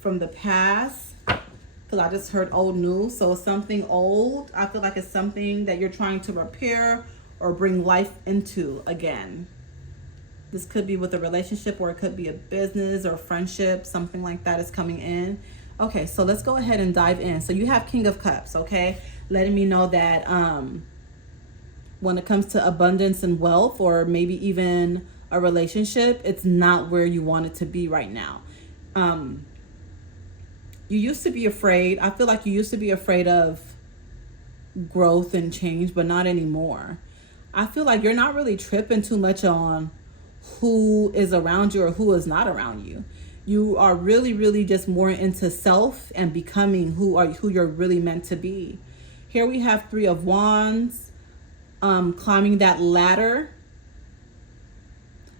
from the past. Because I just heard old news. So it's something old. I feel like it's something that you're trying to repair or bring life into again. This could be with a relationship, or it could be a business or friendship. Something like that is coming in. Okay, so let's go ahead and dive in. So you have King of Cups, okay? Letting me know that when it comes to abundance and wealth, or maybe even a relationship, it's not where you want it to be right now. You used to be afraid. I feel like you used to be afraid of growth and change, but not anymore. I feel like you're not really tripping too much on who is around you or who is not around you. You are really, really just more into self and becoming who you're really meant to be. Here we have 3 of Wands, climbing that ladder.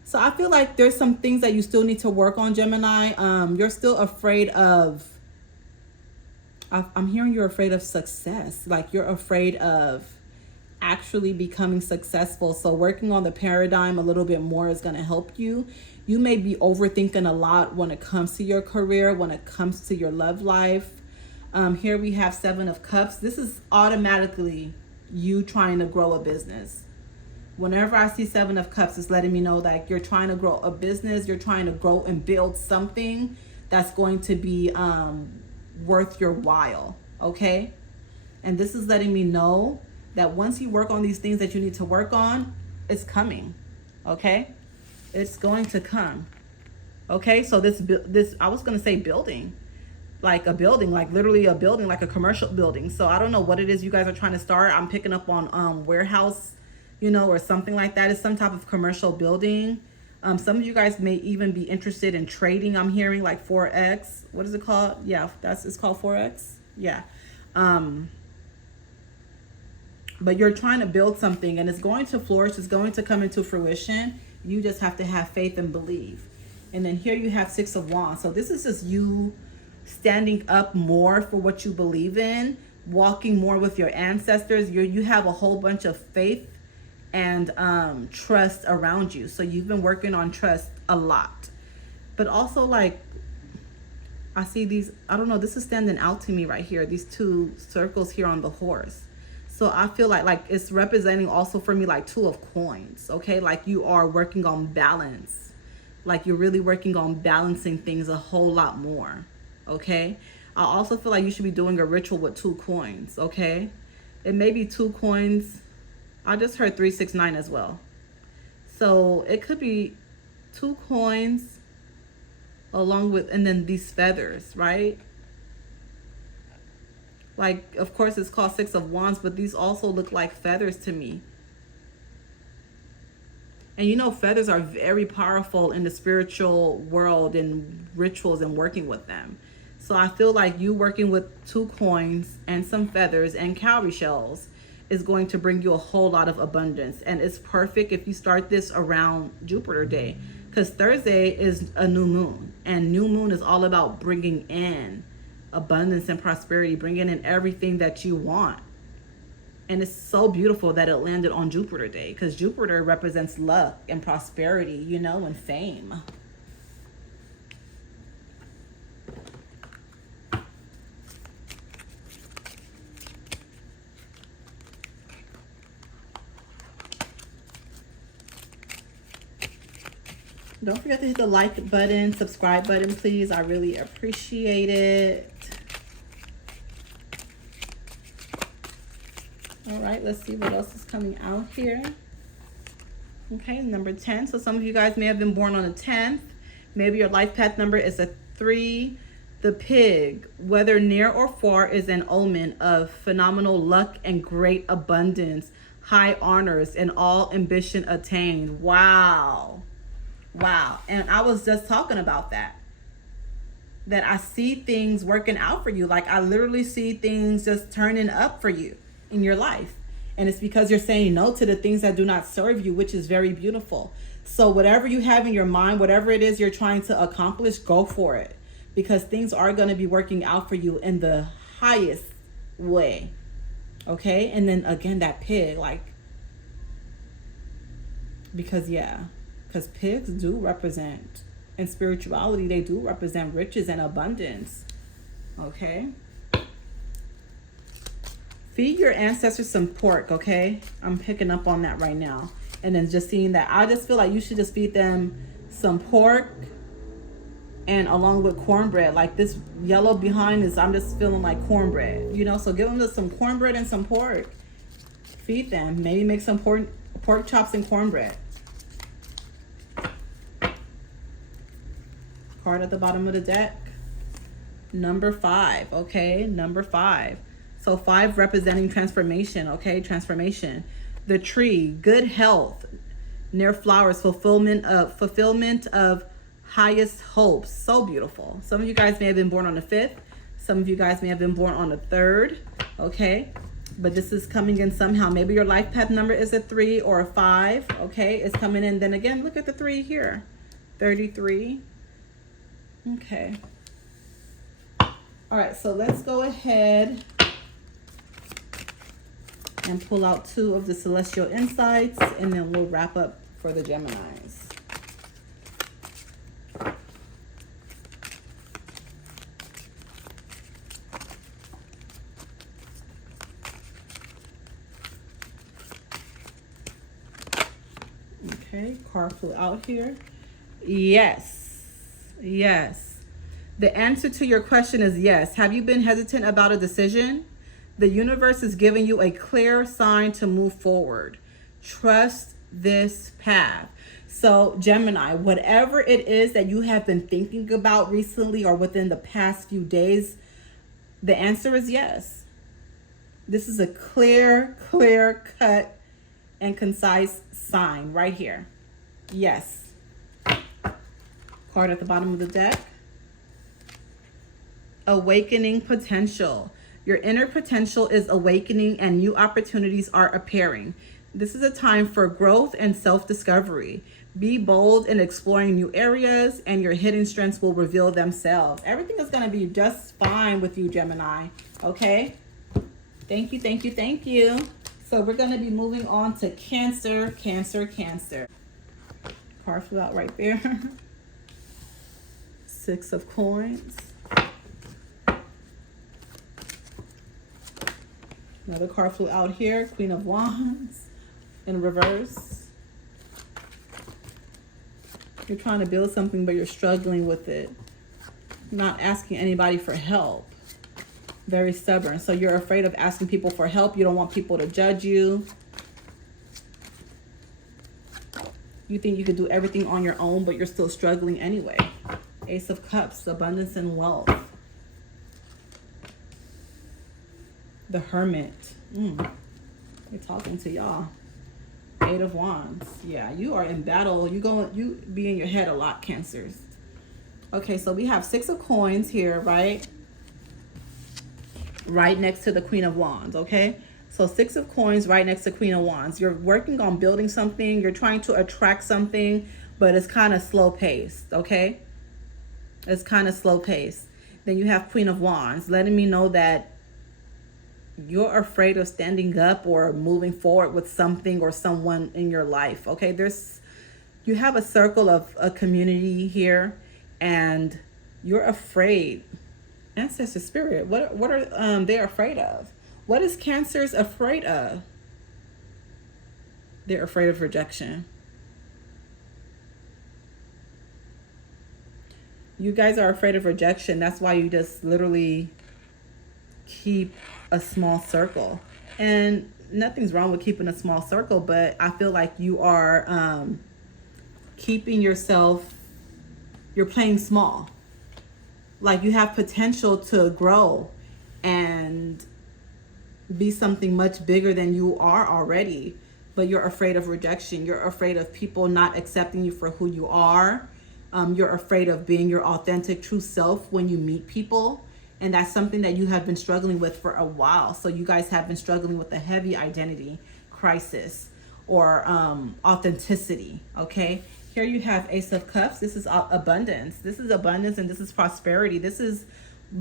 So I feel like there's some things that you still need to work on, Gemini. You're still afraid of, I'm hearing you're afraid of success. Like you're afraid of actually becoming successful. So working on the paradigm a little bit more is going to help you. You may be overthinking a lot when it comes to your career, when it comes to your love life. Here we have 7 of Cups. This is automatically you trying to grow a business. Whenever I see 7 of Cups, it's letting me know that you're trying to grow a business. You're trying to grow and build something that's going to be worth your while, okay? And this is letting me know that once you work on these things that you need to work on, it's coming, okay? It's going to come, okay? So this I was going to say building, like a building, like literally a building, like a commercial building. So I don't know what it is you guys are trying to start. I'm picking up on warehouse, you know, or something like that. It's some type of commercial building. Some of you guys may even be interested in trading. I'm hearing like Forex. What is it called? Yeah, it's called Forex. Yeah. But you're trying to build something and it's going to flourish. It's going to come into fruition. You just have to have faith and believe. And then here you have 6 of Wands. So this is just you standing up more for what you believe in, walking more with your ancestors. You have a whole bunch of faith and trust around you. So you've been working on trust a lot. But also, like, I see these, I don't know, this is standing out to me right here, these 2 circles here on the horse. So I feel like it's representing also for me like 2 of coins, okay? Like you are working on balance. Like you're really working on balancing things a whole lot more, okay? I also feel like you should be doing a ritual with 2 coins, okay? It may be 2 coins. I just heard 369 as well. So it could be 2 coins along with, and then these feathers, right? Like, of course, it's called 6 of Wands, but these also look like feathers to me. And you know, feathers are very powerful in the spiritual world and rituals and working with them. So I feel like you working with 2 coins and some feathers and cowrie shells is going to bring you a whole lot of abundance. And it's perfect if you start this around Jupiter Day, because Thursday is a new moon, and new moon is all about bringing in abundance and prosperity, bringing in everything that you want. And it's so beautiful that it landed on Jupiter Day, because Jupiter represents luck and prosperity, you know, and fame. Don't forget to hit the like button, subscribe button, please. I really appreciate it. All right, let's see what else is coming out here. Okay, number 10. So some of you guys may have been born on the 10th. Maybe your life path number is a 3. The pig, whether near or far, is an omen of phenomenal luck and great abundance, high honors, and all ambition attained. Wow. Wow. And I was just talking about that I see things working out for you. Like I literally see things just turning up for you in your life. And it's because you're saying no to the things that do not serve you, which is very beautiful. So whatever you have in your mind, whatever it is you're trying to accomplish, go for it, because things are going to be working out for you in the highest way. Okay. And then again, that pig, like, because pigs do represent, in spirituality, they do represent riches and abundance. Okay. Feed your ancestors some pork, okay? I'm picking up on that right now. And then just seeing that, I just feel like you should just feed them some pork and along with cornbread. Like this yellow behind is, I'm just feeling like cornbread, you know? So give them some cornbread and some pork. Feed them. Maybe make some pork chops and cornbread. Card at the bottom of the deck. Number 5, okay? Number 5. So 5 representing transformation, okay? Transformation. The tree, good health, near flowers, fulfillment of highest hopes. So beautiful. Some of you guys may have been born on the 5th. Some of you guys may have been born on the 3rd, okay? But this is coming in somehow. Maybe your life path number is a 3 or a 5, okay? It's coming in. Then again, look at the 3 here. 33. Okay. All right, so let's go ahead and pull out 2 of the celestial insights, and then we'll wrap up for the Geminis. Okay, card flew out here. Yes. Yes. The answer to your question is yes. Have you been hesitant about a decision? The universe is giving you a clear sign to move forward. Trust this path. So Gemini, whatever it is that you have been thinking about recently or within the past few days, the answer is yes. This is a clear cut and concise sign right here. Yes. Card at the bottom of the deck. Awakening potential. Your inner potential is awakening and new opportunities are appearing. This is a time for growth and self-discovery. Be bold in exploring new areas and your hidden strengths will reveal themselves. Everything is going to be just fine with you, Gemini. Okay? Thank you, thank you, thank you. So we're going to be moving on to Cancer, Cancer, Cancer. Card flew out right there. 6 of coins. Another card flew out here, Queen of Wands in reverse. You're trying to build something, but you're struggling with it. Not asking anybody for help. Very stubborn. So you're afraid of asking people for help. You don't want people to judge you. You think you could do everything on your own, but you're still struggling anyway. Ace of Cups, abundance and wealth. The Hermit. We're talking to y'all. 8 of Wands. Yeah, you are in battle. You be in your head a lot, Cancers. Okay, so we have 6 of coins here, right? Right next to the Queen of Wands, okay? So 6 of coins right next to Queen of Wands. You're working on building something. You're trying to attract something, but it's kind of slow paced, okay? It's kind of slow paced. Then you have Queen of Wands, letting me know that you're afraid of standing up or moving forward with something or someone in your life, okay? You have a circle of a community here, and you're afraid. Ancestor spirit, what are they afraid of? What is Cancers afraid of? They're afraid of rejection. You guys are afraid of rejection. That's why you just literally keep a small circle. And nothing's wrong with keeping a small circle, but I feel like you are keeping yourself, you're playing small. Like you have potential to grow and be something much bigger than you are already, but you're afraid of rejection. You're afraid of people not accepting you for who you are. You're afraid of being your authentic, true self when you meet people. And that's something that you have been struggling with for a while. So you guys have been struggling with a heavy identity crisis or authenticity, okay? Here you have Ace of Cups. This is abundance. This is abundance and this is prosperity. This is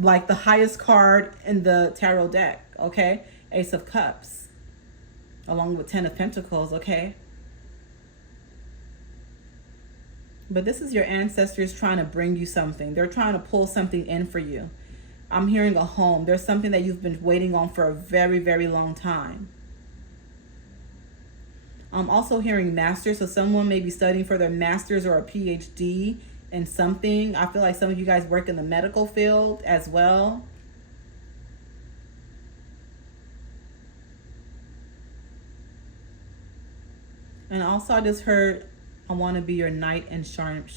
like the highest card in the tarot deck, okay? Ace of Cups, along with 10 of Pentacles, okay? But this is your ancestors trying to bring you something. They're trying to pull something in for you. I'm hearing a home. There's something that you've been waiting on for a very, very long time. I'm also hearing master's. So someone may be studying for their master's or a PhD in something. I feel like some of you guys work in the medical field as well. And also I just heard I want to be your knight and shining.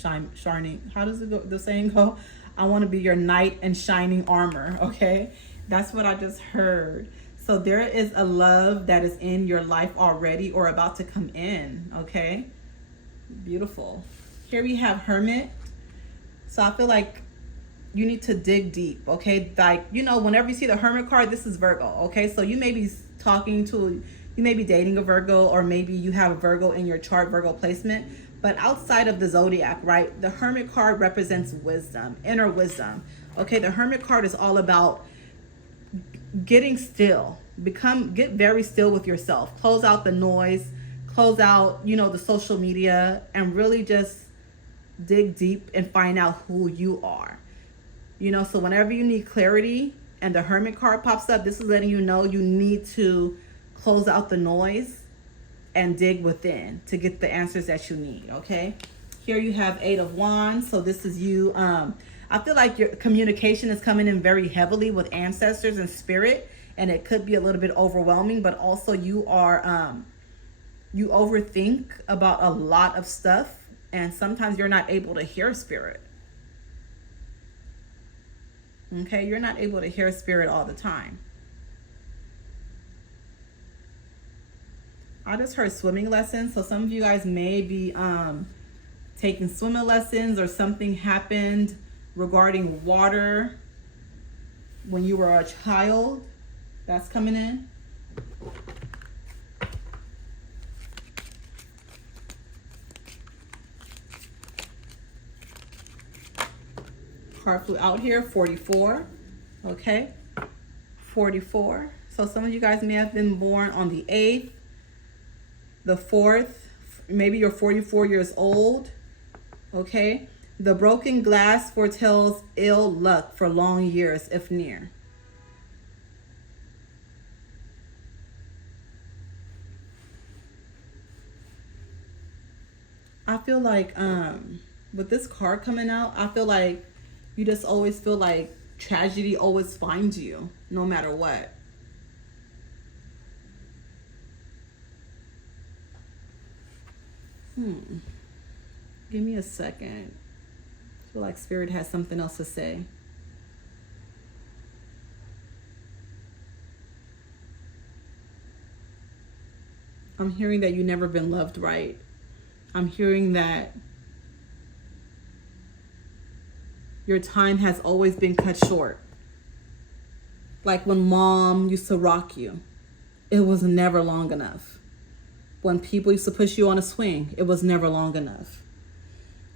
How does it go? The saying go? I want to be your knight and shining armor. Okay, that's what I just heard. So there is a love that is in your life already or about to come in. Okay, beautiful. Here we have Hermit. So I feel like you need to dig deep. Okay, like, you know, whenever you see the Hermit card, this is Virgo. Okay, so you may be you may be dating a Virgo, or maybe you have a Virgo in your chart, Virgo placement. But outside of the zodiac, right, the Hermit card represents wisdom, inner wisdom. Okay, the Hermit card is all about getting still. Get very still with yourself. Close out the noise, close out, you know, the social media, and really just dig deep and find out who you are. You know, so whenever you need clarity and the Hermit card pops up, this is letting you know you need to close out the noise and dig within to get the answers that you need. Okay, here you have 8 of Wands. So this is you. I feel like your communication is coming in very heavily with ancestors and spirit, and it could be a little bit overwhelming, but also you are you overthink about a lot of stuff, and sometimes you're not able to hear spirit. Okay, you're not able to hear spirit all the time. I just heard swimming lessons. So some of you guys may be taking swimming lessons, or something happened regarding water when you were a child. That's coming in. Card flew out here, 44. Okay, 44. So some of you guys may have been born on the 8th, the 4th, maybe you're 44 years old. Okay, the broken glass foretells ill luck for long years, if near. I feel like with this card coming out, I feel like you just always feel like tragedy always finds you, no matter what. Give me a second. I feel like Spirit has something else to say. I'm hearing that you've never been loved right. I'm hearing that your time has always been cut short. Like when mom used to rock you, it was never long enough. When people used to push you on a swing, it was never long enough.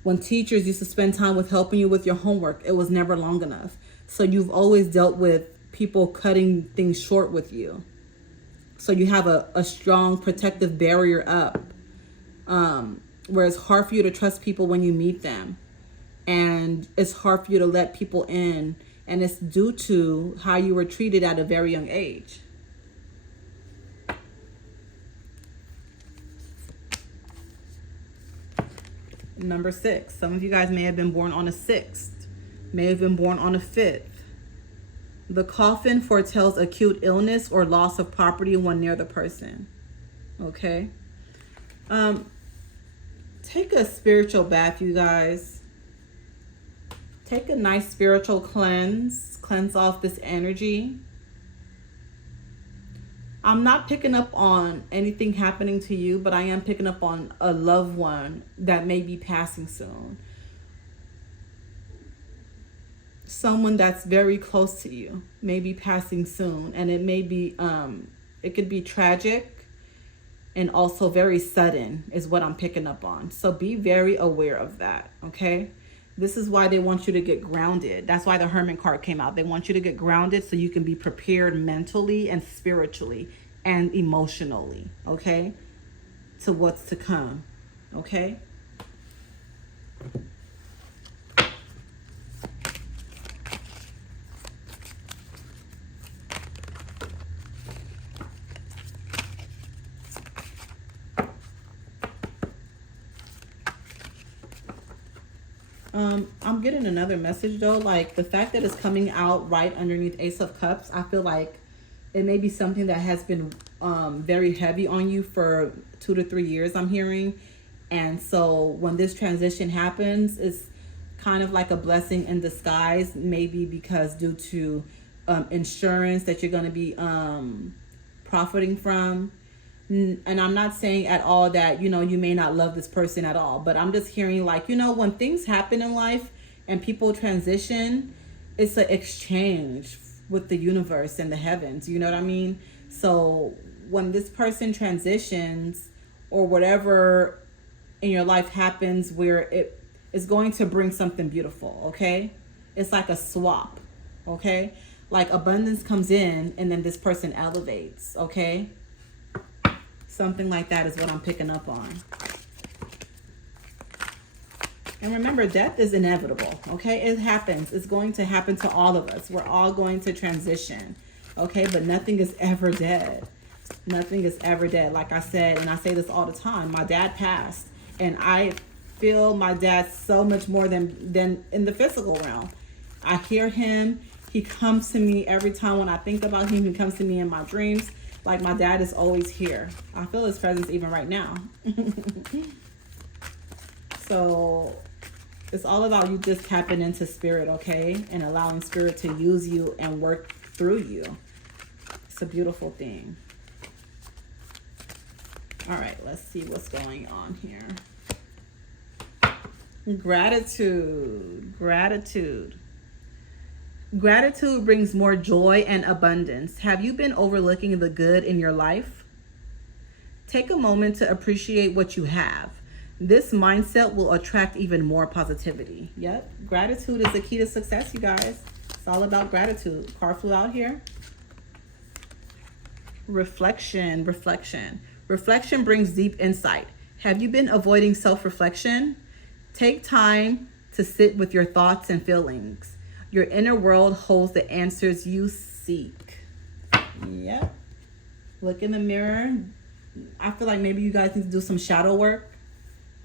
When teachers used to spend time with helping you with your homework, it was never long enough. So you've always dealt with people cutting things short with you. So you have a strong protective barrier up, where it's hard for you to trust people when you meet them. And it's hard for you to let people in. And it's due to how you were treated at a very young age. Number 6. Some of you guys may have been born on a 6th, may have been born on a 5th. The coffin foretells acute illness or loss of property when near the person. Okay. Take a spiritual bath, you guys. Take a nice spiritual cleanse. Cleanse off this energy. I'm not picking up on anything happening to you, but I am picking up on a loved one that may be passing soon. Someone that's very close to you may be passing soon, and it may be, it could be tragic and also very sudden is what I'm picking up on. So be very aware of that, okay? This is why they want you to get grounded. That's why the Hermit card came out. They want you to get grounded so you can be prepared mentally and spiritually and emotionally, okay, to what's to come, okay? I'm getting another message though, like the fact that it's coming out right underneath Ace of Cups. I feel like it may be something that has been very heavy on you for 2 to 3 years, I'm hearing. And so when this transition happens, it's kind of like a blessing in disguise, maybe because due to insurance that you're going to be profiting from. And I'm not saying at all that, you know, you may not love this person at all, but I'm just hearing like, you know, when things happen in life and people transition, it's an exchange with the universe and the heavens, you know what I mean? So when this person transitions or whatever in your life happens where it is going to bring something beautiful, okay? It's like a swap, okay? Like abundance comes in and then this person elevates, okay? Something like that is what I'm picking up on. And remember, death is inevitable, okay? It happens. It's going to happen to all of us. We're all going to transition, okay? But nothing is ever dead. Nothing is ever dead. Like I said, and I say this all the time, my dad passed. And I feel my dad so much more than in the physical realm. I hear him. He comes to me every time when I think about him. He comes to me in my dreams. Like my dad is always here. I feel his presence even right now. So it's all about you just tapping into spirit, okay? And allowing spirit to use you and work through you. It's a beautiful thing. All right, let's see what's going on here. Gratitude. Gratitude. Gratitude brings more joy and abundance. Have you been overlooking the good in your life? Take a moment to appreciate what you have. This mindset will attract even more positivity. Yep, gratitude is the key to success, you guys. It's all about gratitude. Card flew out here. Reflection, reflection. Reflection brings deep insight. Have you been avoiding self-reflection? Take time to sit with your thoughts and feelings. Your inner world holds the answers you seek. Yep. Look in the mirror. I feel like maybe you guys need to do some shadow work.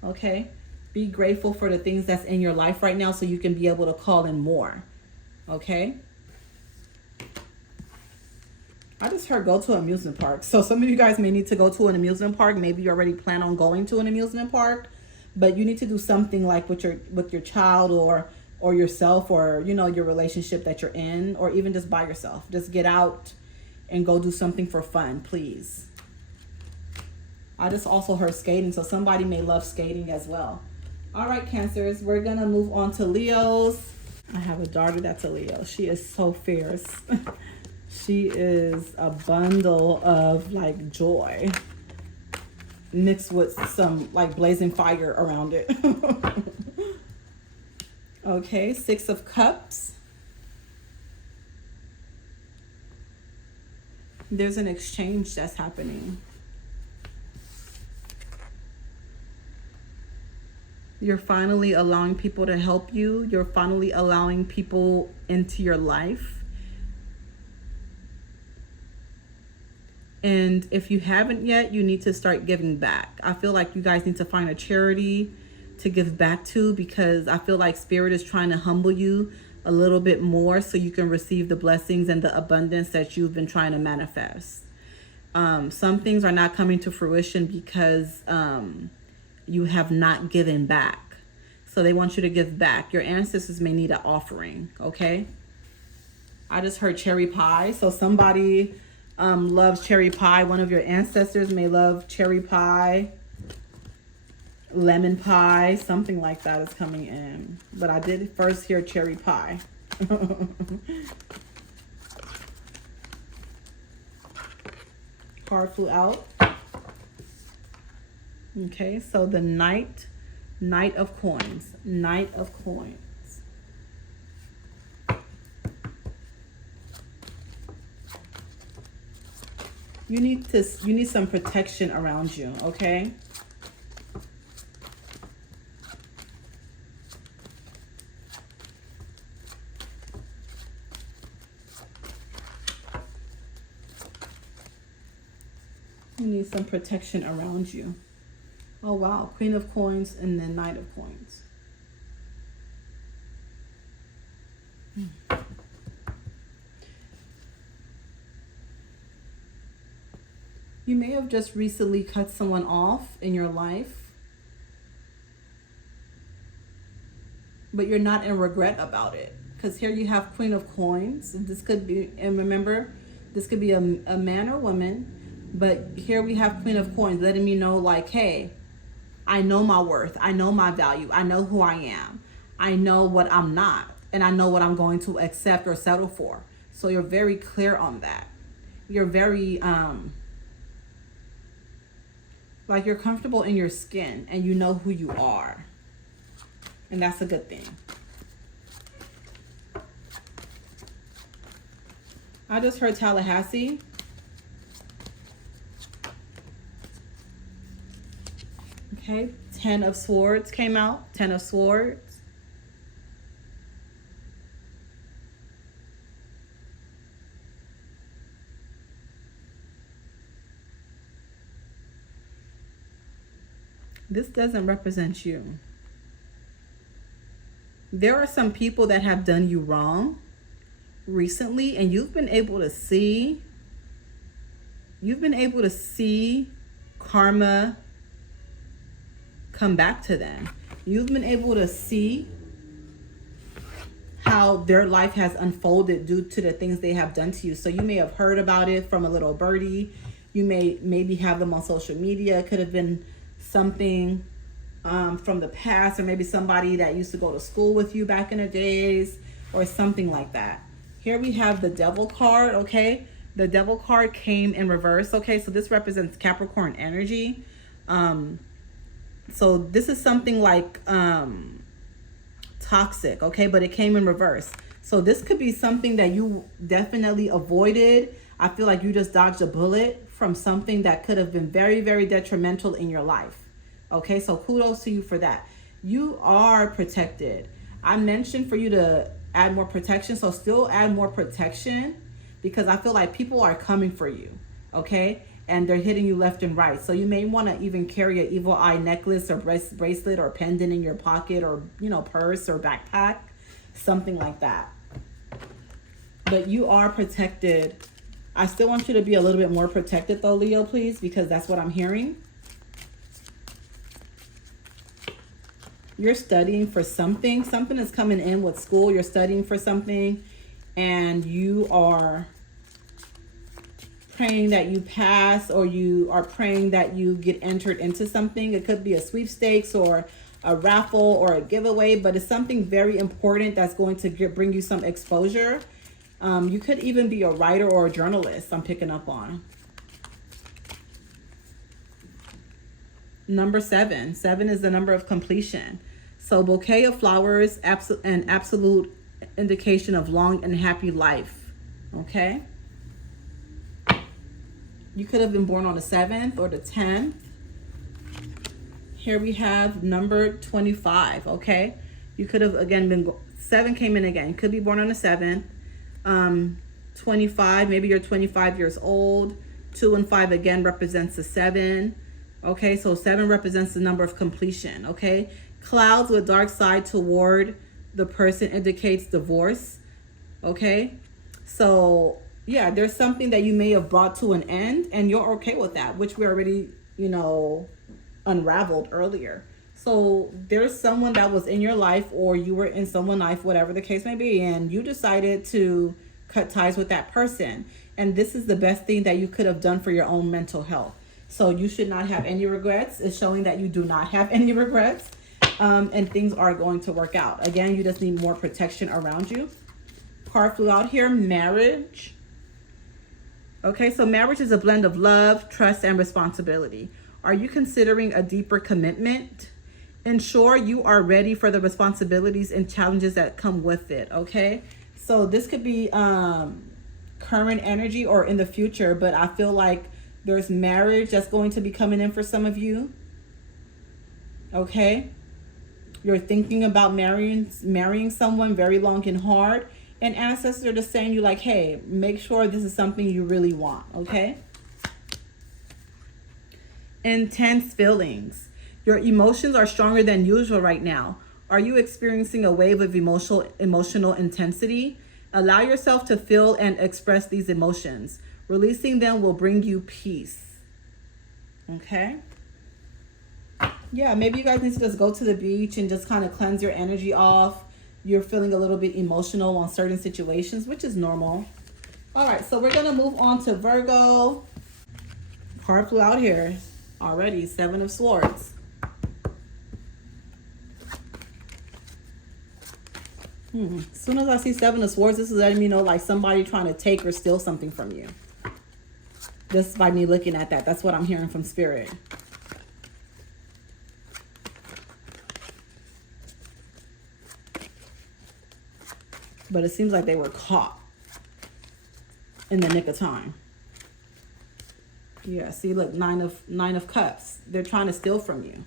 Okay? Be grateful for the things that's in your life right now so you can be able to call in more. Okay? I just heard go to an amusement park. So some of you guys may need to go to an amusement park. Maybe you already plan on going to an amusement park, but you need to do something like with your child or yourself, or you know, your relationship that you're in, or even just by yourself. Just get out and go do something for fun, please. I just also heard skating, so somebody may love skating as well. All right, Cancers, we're gonna move on to Leos. I have a daughter that's a Leo. She is so fierce. She is a bundle of like joy mixed with some like blazing fire around it. Okay, 6 of Cups. There's an exchange that's happening. You're finally allowing people to help you. You're finally allowing people into your life. And if you haven't yet, you need to start giving back. I feel like you guys need to find a charity to give back to, because I feel like Spirit is trying to humble you a little bit more so you can receive the blessings and the abundance that you've been trying to manifest. Some things are not coming to fruition because you have not given back. So they want you to give back. Your ancestors may need an offering, okay? I just heard cherry pie. So somebody loves cherry pie. One of your ancestors may love cherry pie, lemon pie, something like that is coming in. But I did first hear cherry pie. Card flew out. Okay, so the Knight of Coins. Knight of Coins. You need some protection around you, okay? You need some protection around you. Oh wow, Queen of Coins and then Knight of Coins. You may have just recently cut someone off in your life. but you're not in regret about it. Because here you have Queen of Coins. This could be, and remember, this could be a man or woman, but here we have Queen of Coins letting me know like, hey, I know my worth. I know my value. I know who I am. I know what I'm not. And I know what I'm going to accept or settle for. So you're very clear on that. You're very, like you're comfortable in your skin and you know who you are. And that's a good thing. I just heard Tallahassee. Okay, 10 of Swords came out. 10 of Swords. This doesn't represent you. There are some people that have done you wrong recently, and you've been able to see karma come back to them. You've been able to see how their life has unfolded due to the things they have done to you. So you may have heard about it from a little birdie. You maybe have them on social media. It could have been something from the past, or maybe somebody that used to go to school with you back in the days, or something like that. Here we have the Devil card, okay? The Devil card came in reverse, okay? So this represents Capricorn energy. So this is something like toxic, okay? But it came in reverse. So this could be something that you definitely avoided. I feel like you just dodged a bullet from something that could have been very, very detrimental in your life. Okay, so kudos to you for that. You are protected. I mentioned for you to add more protection, so still add more protection, because I feel like people are coming for you, okay? And they're hitting you left and right. So you may want to even carry an evil eye necklace or bracelet or pendant in your pocket, or, you know, purse or backpack, something like that. But you are protected. I still want you to be a little bit more protected though, Leo, please, because that's what I'm hearing. You're studying for something. Something is coming in with school. You're studying for something, and you are praying that you pass, or you are praying that you get entered into something. It could be a sweepstakes or a raffle or a giveaway, but it's something very important that's going to bring you some exposure. You could even be a writer or a journalist, I'm picking up on. Number 7. 7 is the number of completion. So bouquet of flowers, an absolute indication of long and happy life. Okay? You could have been born on the 7th or the 10th. Here we have number 25. Okay? You could have, again, been... 7 came in again. You could be born on the 7th. 25, maybe you're 25 years old. 2 and 5 again represents the 7. Okay, so 7 represents the number of completion. Okay, clouds with dark side toward the person indicates divorce. Okay, so yeah, there's something that you may have brought to an end, and you're okay with that, which we already, you know, unraveled earlier. So there's someone that was in your life, or you were in someone's life, whatever the case may be, and you decided to cut ties with that person. And this is the best thing that you could have done for your own mental health. So you should not have any regrets. It's showing that you do not have any regrets, and things are going to work out. Again, you just need more protection around you. Card flew out here, marriage. Okay, so marriage is a blend of love, trust, and responsibility. Are you considering a deeper commitment? Ensure you are ready for the responsibilities and challenges that come with it, okay? So this could be current energy or in the future, but I feel like there's marriage that's going to be coming in for some of you, okay? You're thinking about marrying someone very long and hard, and ancestors are just saying you like, hey, make sure this is something you really want, okay? Intense feelings. Your emotions are stronger than usual right now. Are you experiencing a wave of emotional intensity? Allow yourself to feel and express these emotions. Releasing them will bring you peace. Okay? Yeah, maybe you guys need to just go to the beach and just kind of cleanse your energy off. You're feeling a little bit emotional on certain situations, which is normal. All right, so we're going to move on to Virgo. Card flew out here already, Seven of Swords. As soon as I see Seven of Swords, this is letting me know like somebody trying to take or steal something from you. Just by me looking at that, that's what I'm hearing from Spirit. But it seems like they were caught in the nick of time. Yeah, see, look, nine of Cups. They're trying to steal from you.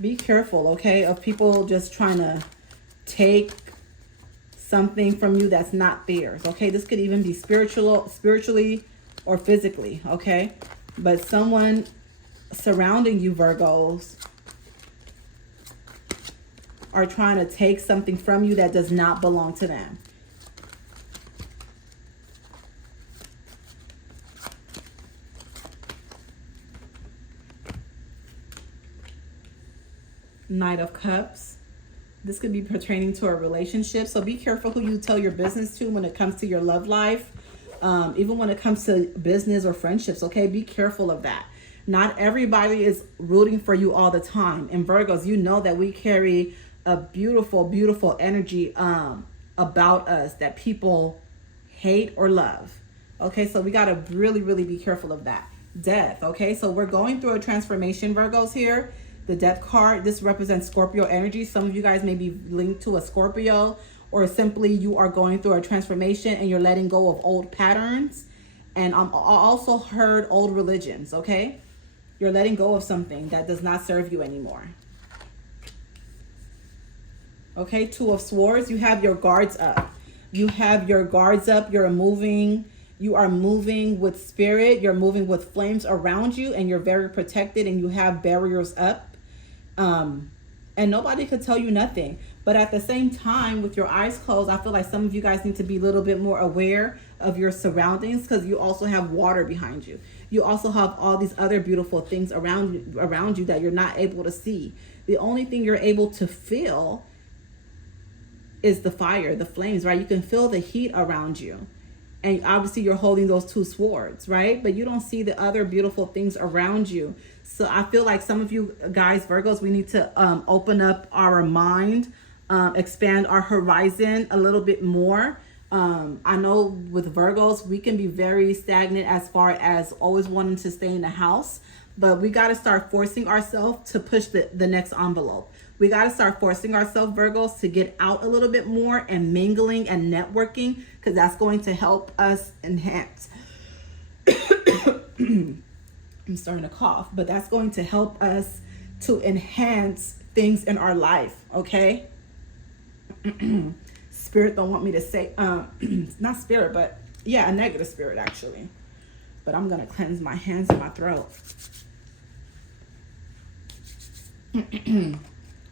Be careful, okay, of people just trying to take something from you that's not theirs, okay? This could even be spiritually or physically, okay? But someone surrounding you, Virgos, are trying to take something from you that does not belong to them. Knight of Cups. This could be pertaining to a relationship. So be careful who you tell your business to when it comes to your love life. Even when it comes to business or friendships, okay? Be careful of that. Not everybody is rooting for you all the time. And Virgos, you know that we carry a beautiful, beautiful energy about us that people hate or love. Okay, so we got to really, really be careful of that. Death, okay? So we're going through a transformation, Virgos, here. The Death card, this represents Scorpio energy. Some of you guys may be linked to a Scorpio, or simply you are going through a transformation and you're letting go of old patterns. And I also heard old religions, okay? You're letting go of something that does not serve you anymore. Okay, Two of Swords, you have your guards up. You have your guards up, you're moving. You are moving with spirit. You're moving with flames around you, and you're very protected, and you have barriers up. And nobody could tell you nothing. But at the same time, with your eyes closed, I feel like some of you guys need to be a little bit more aware of your surroundings, because you also have water behind you. You also have all these other beautiful things around you that you're not able to see. The only thing you're able to feel is the fire, the flames, right? You can feel the heat around you. And obviously you're holding those two swords, right? But you don't see the other beautiful things around you. So I feel like some of you guys, Virgos, we need to open up our mind, expand our horizon a little bit more. I know with Virgos, we can be very stagnant as far as always wanting to stay in the house. But we got to start forcing ourselves to push the next envelope. We got to start forcing ourselves, Virgos, to get out a little bit more and mingling and networking, because that's going to help us enhance. I'm starting to cough, but that's going to help us to enhance things in our life, okay? Spirit don't want me to say, not spirit, but yeah, a negative spirit actually. But I'm going to cleanse my hands and my throat.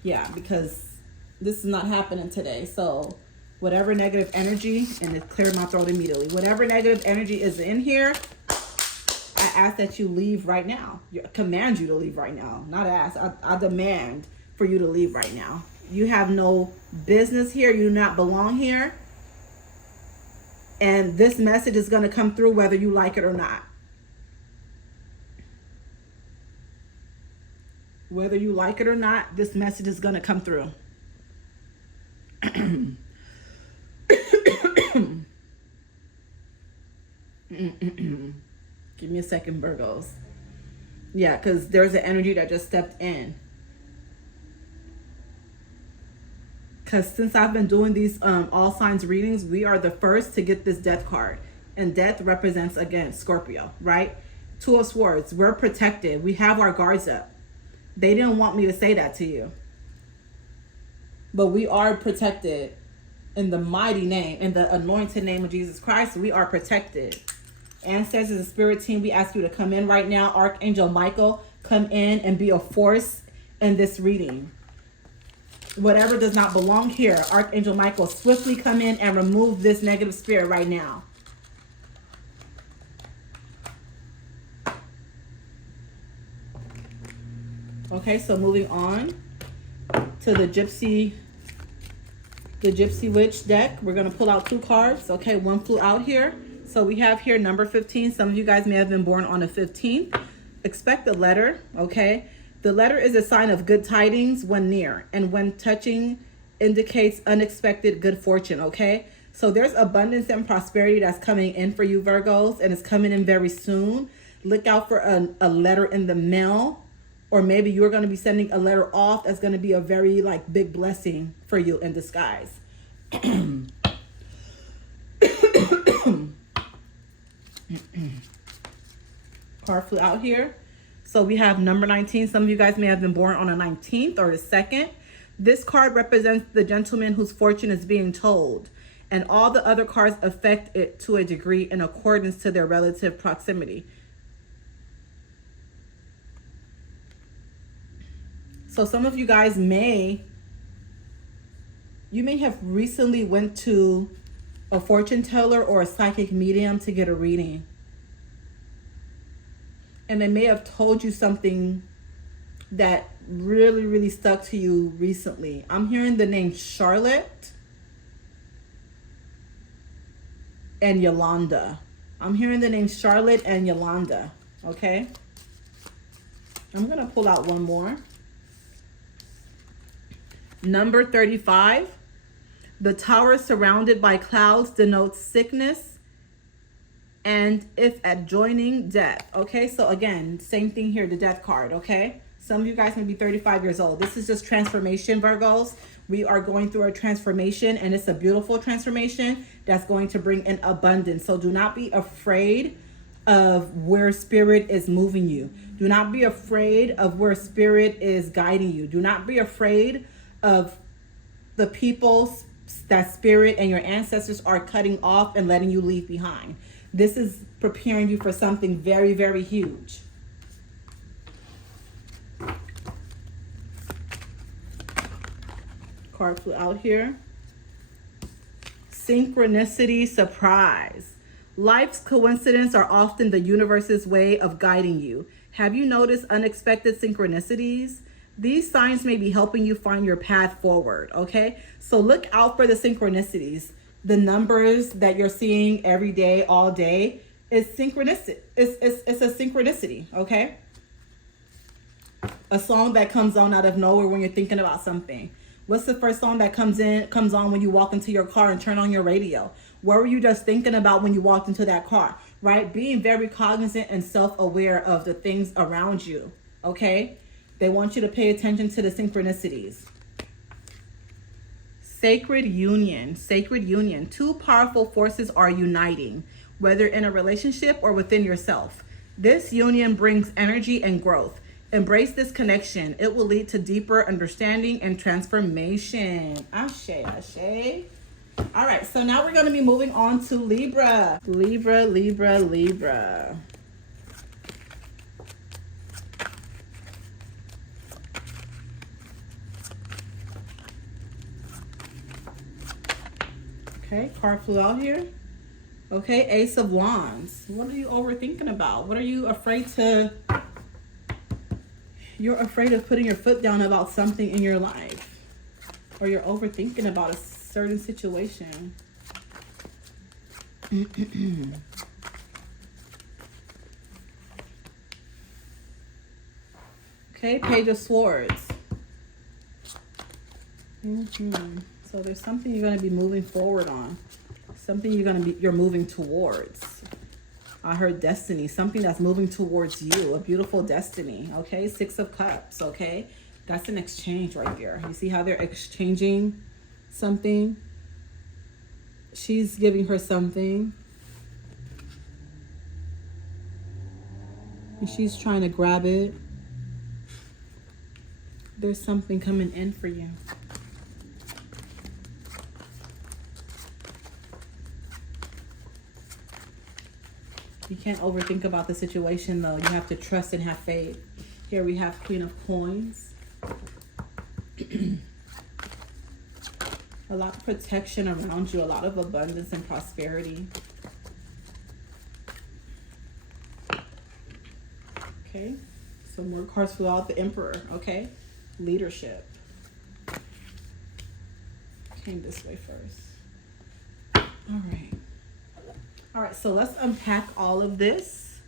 Yeah, because this is not happening today. So whatever negative energy, and it cleared my throat immediately. Whatever negative energy is in here, I ask that you leave right now. I command you to leave right now. Not ask. I demand for you to leave right now. You have no business here. You do not belong here. And this message is going to come through whether you like it or not. Whether you like it or not, this message is going to come through. Give me a second, Virgos. Yeah, because there's an energy that just stepped in. Because since I've been doing these all signs readings, we are the first to get this death card. And death represents, again, Scorpio, right? Two of Swords. We're protected. We have our guards up. They didn't want me to say that to you. But we are protected in the mighty name, in the anointed name of Jesus Christ. We are protected. Ancestors and spirit team, we ask you to come in right now. Archangel Michael, come in and be a force in this reading. Whatever does not belong here, Archangel Michael, swiftly come in and remove this negative spirit right now. Okay, so moving on to the Gypsy Witch deck. We're going to pull out 2 cards. Okay, one flew out here. So we have here number 15. Some of you guys may have been born on the 15th. Expect a letter, okay? The letter is a sign of good tidings when near, and when touching indicates unexpected good fortune, okay? So there's abundance and prosperity that's coming in for you, Virgos, and it's coming in very soon. Look out for a letter in the mail, or maybe you're going to be sending a letter off that's going to be a very like big blessing for you in disguise. Card flew out here. So we have number 19. Some of you guys may have been born on the 19th or the 2nd. This card represents the gentleman whose fortune is being told, and all the other cards affect it to a degree in accordance to their relative proximity. So some of you guys may have recently went to a fortune teller or a psychic medium to get a reading. And they may have told you something that really, really stuck to you recently. I'm hearing the name Charlotte and Yolanda. I'm hearing the name Charlotte and Yolanda, okay? I'm going to pull out one more. Number 35. The tower surrounded by clouds denotes sickness, and if adjoining, death. Okay, so again, same thing here, the death card, okay? Some of you guys may be 35 years old. This is just transformation, Virgos. We are going through a transformation, and it's a beautiful transformation that's going to bring in abundance. So do not be afraid of where spirit is moving you. Do not be afraid of where spirit is guiding you. Do not be afraid of the people that spirit and your ancestors are cutting off and letting you leave behind. This is preparing you for something very, very huge. Card flew out here. Synchronicity, surprise. Life's coincidences are often the universe's way of guiding you. Have you noticed unexpected synchronicities? These signs may be helping you find your path forward, okay? So look out for the synchronicities. The numbers that you're seeing every day, all day, is synchronicity. It's a synchronicity, okay? A song that comes on out of nowhere when you're thinking about something. What's the first song that comes on when you walk into your car and turn on your radio? What were you just thinking about when you walked into that car, right? Being very cognizant and self-aware of the things around you, okay? They want you to pay attention to the synchronicities. Sacred union, sacred union. 2 powerful forces are uniting, whether in a relationship or within yourself. This union brings energy and growth. Embrace this connection. It will lead to deeper understanding and transformation. Ashe, ashe. All right, so now we're going to be moving on to Libra. Libra, Libra, Libra. Okay, card flew out here. Okay, Ace of Wands. What are you overthinking about? What are you afraid to... You're afraid of putting your foot down about something in your life. Or you're overthinking about a certain situation. Okay, Page of Swords. So there's something you're going to be moving forward on. Something you're moving towards. I heard destiny, something that's moving towards you, a beautiful destiny, okay? 6 of Cups, okay? That's an exchange right there. You see how they're exchanging something? She's giving her something. And she's trying to grab it. There's something coming in for you. You can't overthink about the situation, though. You have to trust and have faith. Here we have Queen of Coins. A lot of protection around you. A lot of abundance and prosperity. Okay. Some more cards throughout the Emperor, okay? Leadership. Came this way first. All right. All right, so let's unpack all of this.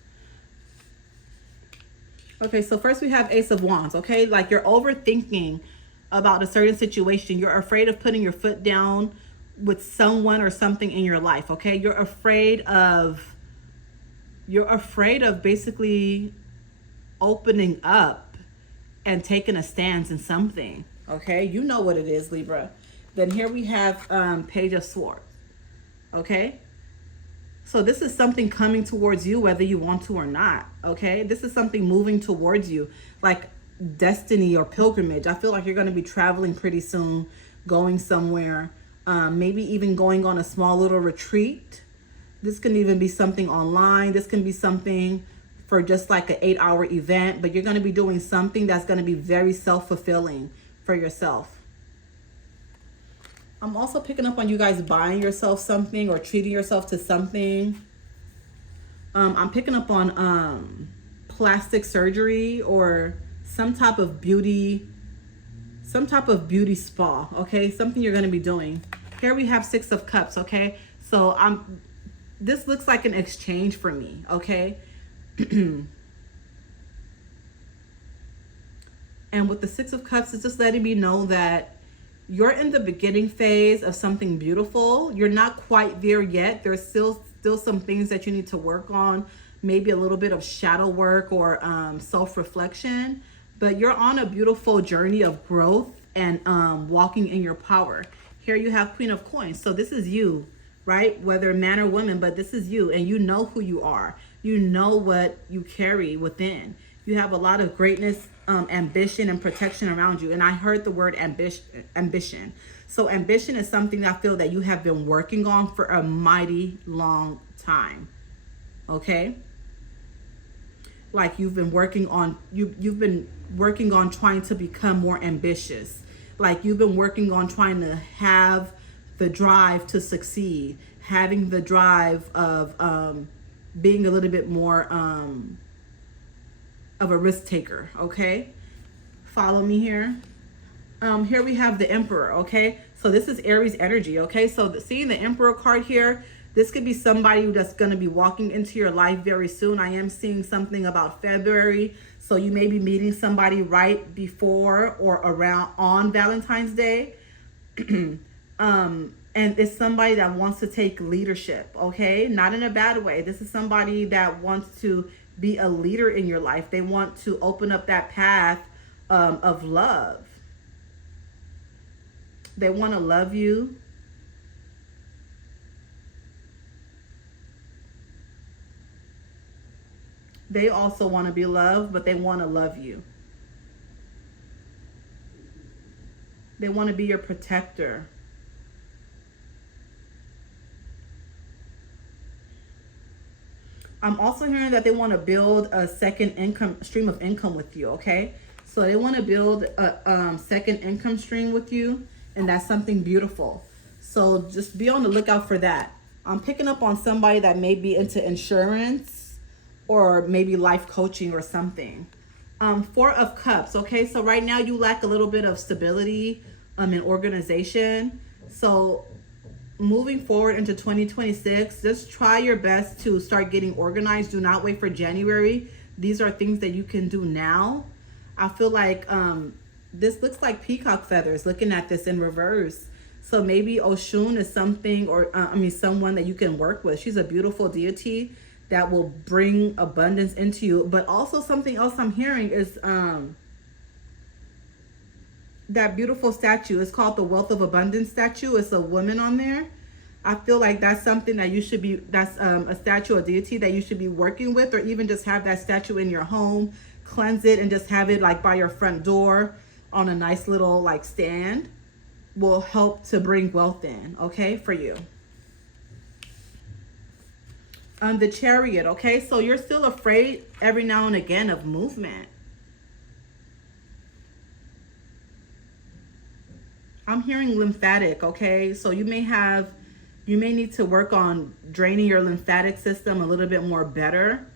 Okay, so first we have Ace of Wands, okay? Like you're overthinking about a certain situation. You're afraid of putting your foot down with someone or something in your life, okay? You're afraid of basically opening up and taking a stance in something, okay? You know what it is, Libra. Then here we have Page of Swords, okay? So this is something coming towards you whether you want to or not, okay? This is something moving towards you, like destiny or pilgrimage. I feel like you're going to be traveling pretty soon, going somewhere, maybe even going on a small little retreat. This can even be something online. This can be something for just like an 8-hour event, but you're going to be doing something that's going to be very self-fulfilling for yourself. I'm also picking up on you guys buying yourself something or treating yourself to something. I'm picking up on plastic surgery or some type of beauty spa, okay? Something you're going to be doing. Here we have Six of Cups, okay? So this looks like an exchange for me, okay? And with the Six of Cups, it's just letting me know that you're in the beginning phase of something beautiful. You're not quite there yet. There's still some things that you need to work on, maybe a little bit of shadow work or self-reflection, but you're on a beautiful journey of growth and walking in your power. Here you have Queen of Coins. So this is you, right? Whether man or woman, but this is you, and you know who you are. You know what you carry within. You have a lot of greatness, ambition, and protection around you. And I heard the word ambition. So ambition is something I feel that you have been working on for a mighty long time. Okay? Like you've been working on, you've been working on trying to become more ambitious. Like you've been working on trying to have the drive to succeed, having the drive of being a little bit more of a risk taker, okay? Follow me here. Here we have the Emperor, okay? So this is Aries energy, okay? So seeing the Emperor card here, this could be somebody that's going to be walking into your life very soon. I am seeing something about February. So you may be meeting somebody right before or around on Valentine's Day. And it's somebody that wants to take leadership, okay? Not in a bad way. This is somebody that wants to be a leader in your life. They want to open up that path of love. They want to love you. They also want to be loved, but they want to love you. They want to be your protector. I'm also hearing that they want to build a second stream of income with you, okay? So they want to build a second income stream with you, and that's something beautiful. So just be on the lookout for that. I'm picking up on somebody that may be into insurance or maybe life coaching or something. Four of Cups, okay? So right now you lack a little bit of stability in organization. So moving forward into 2026, just try your best to start getting organized. Do not wait for January. These are things that you can do now. I feel like this looks like peacock feathers looking at this in reverse. So maybe Oshun is something, or someone that you can work with. She's a beautiful deity that will bring abundance into you. But also something else I'm hearing is that beautiful statue. It's called the Wealth of Abundance statue. It's a woman on there. I feel like that's something that you should be, that's a statue or deity that you should be working with, or even just have that statue in your home, cleanse it, and just have it like by your front door on a nice little like stand. Will help to bring wealth in, okay, for you. The Chariot, okay, so you're still afraid every now and again of movement. I'm hearing lymphatic, okay, so you may need to work on draining your lymphatic system a little bit more better.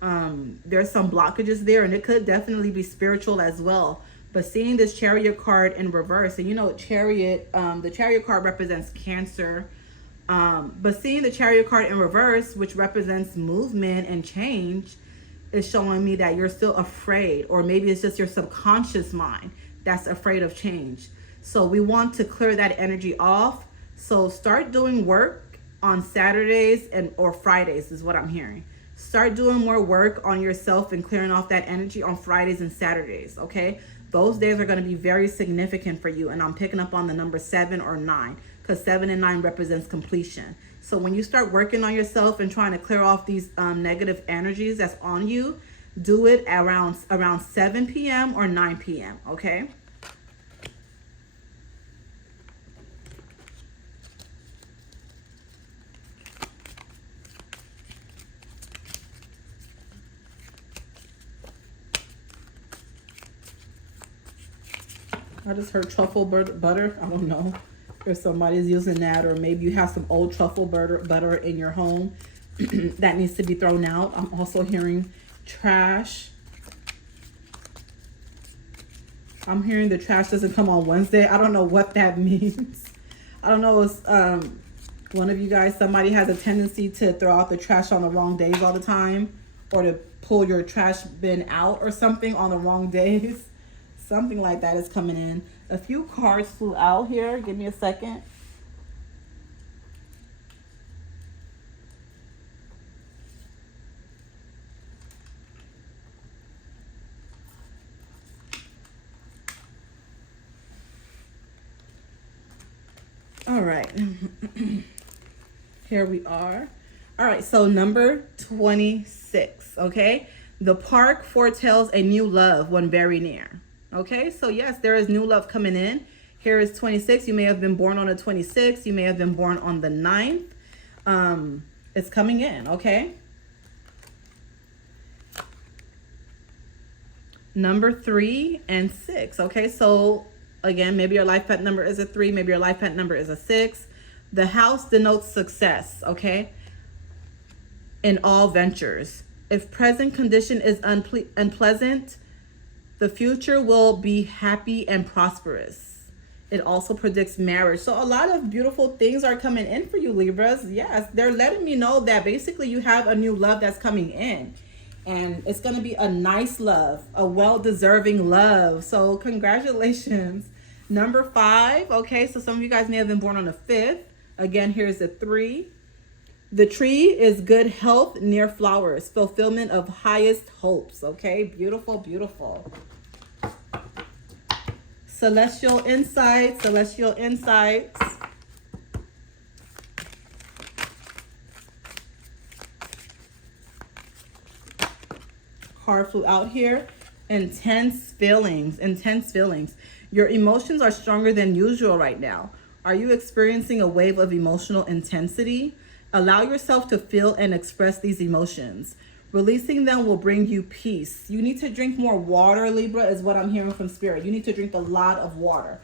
There's some blockages there, and it could definitely be spiritual as well. But seeing this Chariot card in reverse, and you know, Chariot, the Chariot card represents Cancer. But seeing the Chariot card in reverse, which represents movement and change, is showing me that you're still afraid, or maybe it's just your subconscious mind that's afraid of change. So we want to clear that energy off. So start doing work on Saturdays or Fridays is what I'm hearing. Start doing more work on yourself and clearing off that energy on Fridays and Saturdays, okay? Those days are going to be very significant for you. And I'm picking up on the number 7 or 9, because 7 and 9 represents completion. So when you start working on yourself and trying to clear off these negative energies that's on you, do it around 7 p.m. or 9 p.m., okay? I just heard truffle butter. I don't know if somebody's using that, or maybe you have some old truffle butter in your home that needs to be thrown out. I'm also hearing trash. I'm hearing the trash doesn't come on Wednesday. I don't know what that means. I don't know if one of you guys, somebody has a tendency to throw out the trash on the wrong days all the time, or to pull your trash bin out or something on the wrong days. Something like that is coming in. A few cards flew out here. Give me a second. All right. Here we are. All right, so number 26, okay? The park foretells a new love when very near. Okay, so yes, there is new love coming in. Here is 26. You may have been born on the 26th. You may have been born on the 9th. It's coming in, okay? Number 3 and 6, okay? So again, maybe your life path number is a 3. Maybe your life path number is a 6. The house denotes success, okay? In all ventures. If present condition is unpleasant, the future will be happy and prosperous. It also predicts marriage. So a lot of beautiful things are coming in for you, Libras. Yes, they're letting me know that basically you have a new love that's coming in. And it's going to be a nice love, a well-deserving love. So congratulations. Number 5. Okay, so some of you guys may have been born on the 5th. Again, here's the 3. The tree is good health near flowers, fulfillment of highest hopes. Okay, beautiful, beautiful. Celestial insights, celestial insights. Card flew out here. Intense feelings, intense feelings. Your emotions are stronger than usual right now. Are you experiencing a wave of emotional intensity? Allow yourself to feel and express these emotions. Releasing them will bring you peace. You need to drink more water, Libra, is what I'm hearing from Spirit. You need to drink a lot of water.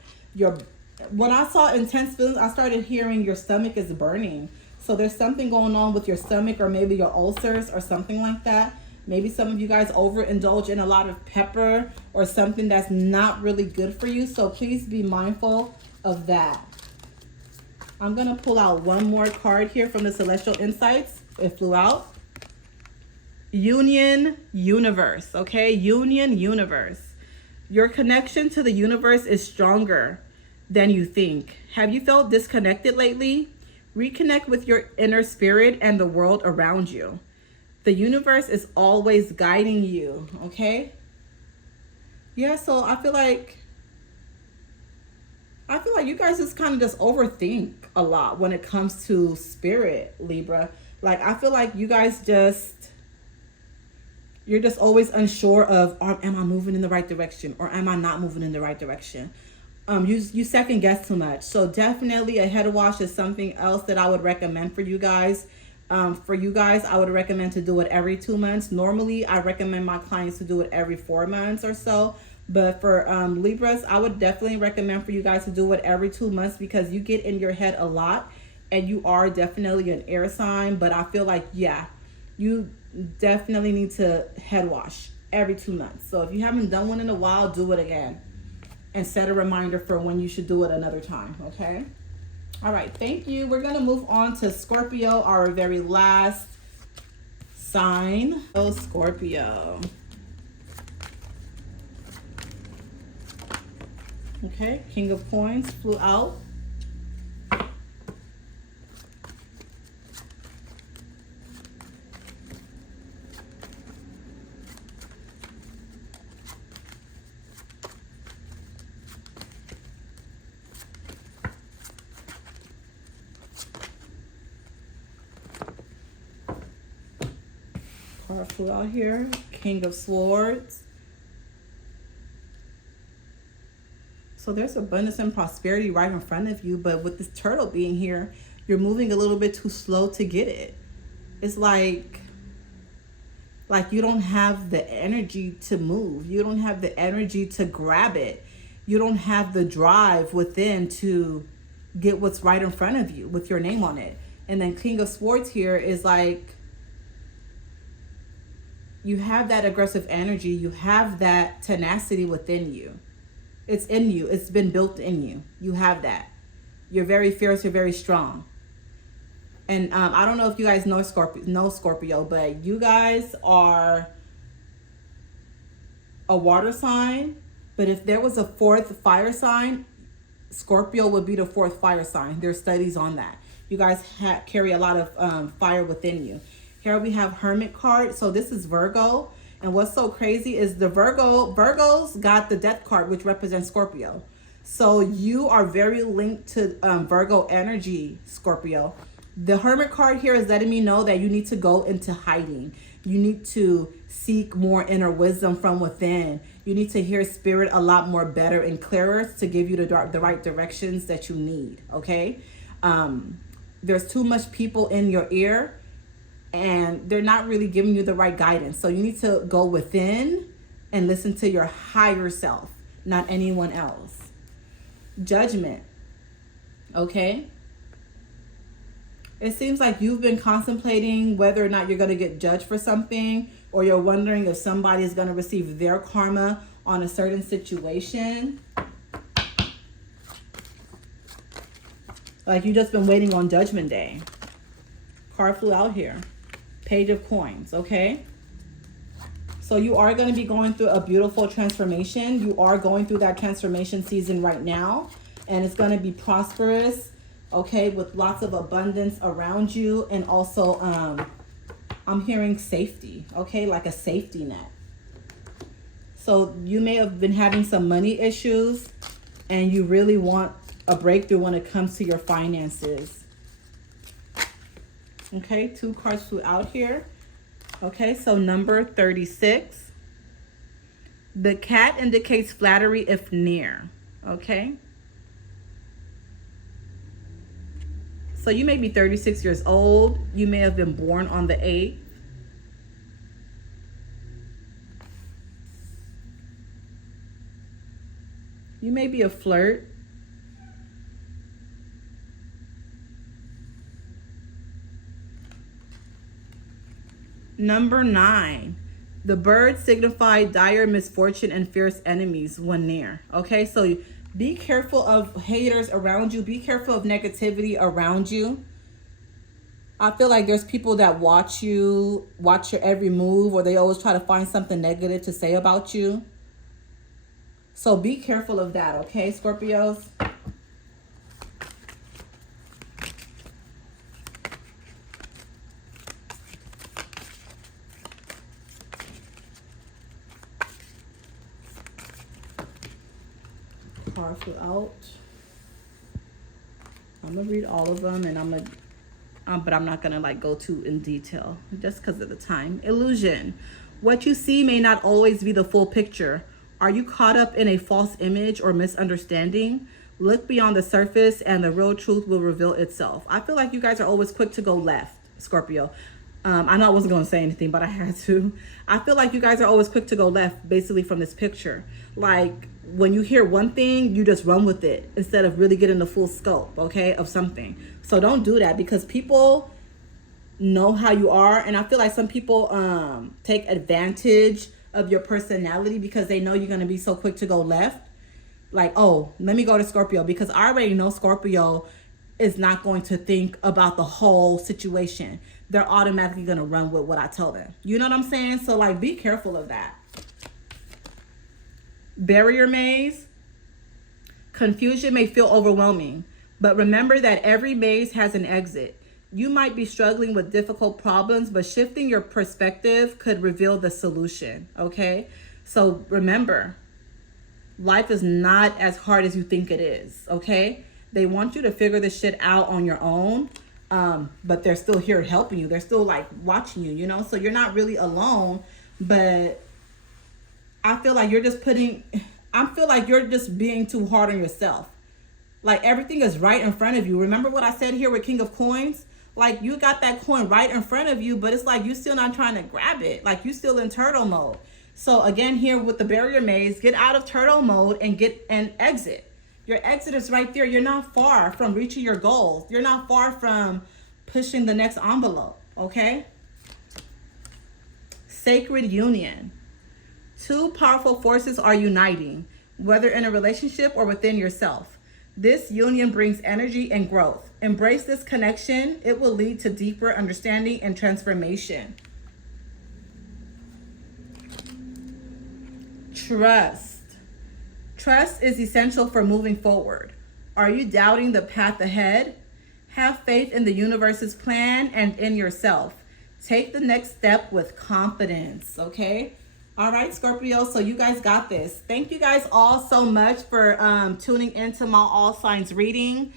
When I saw intense feelings, I started hearing your stomach is burning. So there's something going on with your stomach, or maybe your ulcers or something like that. Maybe some of you guys overindulge in a lot of pepper or something that's not really good for you. So please be mindful of that. I'm going to pull out one more card here from the Celestial Insights. It flew out. Union Universe, okay? Union Universe. Your connection to the universe is stronger than you think. Have you felt disconnected lately? Reconnect with your inner spirit and the world around you. The universe is always guiding you, okay? Yeah, so I feel like you guys just kind of just overthink a lot when it comes to spirit, Libra. Like, I feel like you guys you're just always unsure of, am I moving in the right direction, or am I not moving in the right direction? You second guess too much. So definitely a head wash is something else that I would recommend for you guys. I would recommend to do it every 2 months. Normally, I recommend my clients to do it every 4 months or so. But for Libras, I would definitely recommend for you guys to do it every 2 months, because you get in your head a lot, and you are definitely an air sign. But I feel like, yeah, you definitely need to head wash every 2 months. So if you haven't done one in a while, do it again and set a reminder for when you should do it another time, okay? All right, thank you. We're going to move on to Scorpio, our very last sign. Oh, Scorpio. Okay, King of Coins flew out. Card flew out here. King of Swords. So there's abundance and prosperity right in front of you, but with this turtle being here, you're moving a little bit too slow to get it. It's like you don't have the energy to move. You don't have the energy to grab it. You don't have the drive within to get what's right in front of you with your name on it. And then King of Swords here is like, you have that aggressive energy. You have that tenacity within you. It's in you. It's been built in you. You have that. You're very fierce. You're very strong. And I don't know if you guys know Scorpio, but you guys are a water sign. But if there was a fourth fire sign, Scorpio would be the fourth fire sign. There's studies on that. You guys carry a lot of fire within you. Here we have Hermit card. So this is Virgo. And what's so crazy is Virgos got the Death card, which represents Scorpio. So you are very linked to Virgo energy, Scorpio. The Hermit card here is letting me know that you need to go into hiding. You need to seek more inner wisdom from within. You need to hear spirit a lot more better and clearer to give you the right directions that you need, okay? There's too much people in your ear, and they're not really giving you the right guidance. So you need to go within and listen to your higher self, not anyone else. Judgment, okay? It seems like you've been contemplating whether or not you're going to get judged for something, or you're wondering if somebody is going to receive their karma on a certain situation. Like you've just been waiting on Judgment Day. Card flew out here. Page of Coins, okay? So you are going to be going through a beautiful transformation. You are going through that transformation season right now, and it's going to be prosperous, okay, with lots of abundance around you. And also I'm hearing safety, okay, like a safety net. So you may have been having some money issues, and you really want a breakthrough when it comes to your finances. Okay, 2 cards flew out here. Okay, so number 36. The cat indicates flattery if near. Okay. So you may be 36 years old. You may have been born on the 8th. You may be a flirt. Number 9, the bird signified dire misfortune and fierce enemies when near. Okay, so be careful of haters around you. Be careful of negativity around you. I feel like there's people that watch your every move, or they always try to find something negative to say about you. So be careful of that, okay, Scorpios? Card flew out. I'm gonna read all of them, and but I'm not gonna like go too in detail just because of the time. Illusion. What you see may not always be the full picture. Are you caught up in a false image or misunderstanding? Look beyond the surface and the real truth will reveal itself. I feel like you guys are always quick to go left, Scorpio. I know I wasn't going to say anything, but I had to. I feel like you guys are always quick to go left, basically, from this picture. Like, when you hear one thing, you just run with it instead of really getting the full scope, okay, of something. So don't do that, because people know how you are. And I feel like some people take advantage of your personality because they know you're going to be so quick to go left. Like, oh, let me go to Scorpio, because I already know Scorpio is not going to think about the whole situation. They're automatically going to run with what I tell them. You know what I'm saying? So like, be careful of that. Barrier maze. Confusion may feel overwhelming, but remember that every maze has an exit. You might be struggling with difficult problems, but shifting your perspective could reveal the solution, okay? So remember, life is not as hard as you think it is, okay? They want you to figure this shit out on your own, but they're still here helping you. They're still like watching you, you know? So you're not really alone, but I feel like you're just being too hard on yourself. Like, everything is right in front of you. Remember what I said here with King of Coins? Like, you got that coin right in front of you, but it's like you still not trying to grab it. Like, you still in turtle mode. So again, here with the barrier maze, get out of turtle mode and get an exit. Your exit is right there. You're not far from reaching your goals. You're not far from pushing the next envelope, okay? Sacred union. Two powerful forces are uniting, whether in a relationship or within yourself. This union brings energy and growth. Embrace this connection. It will lead to deeper understanding and transformation. Trust. Trust is essential for moving forward. Are you doubting the path ahead? Have faith in the universe's plan and in yourself. Take the next step with confidence, okay? All right, Scorpio, so you guys got this. Thank you guys all so much for tuning into my all signs reading.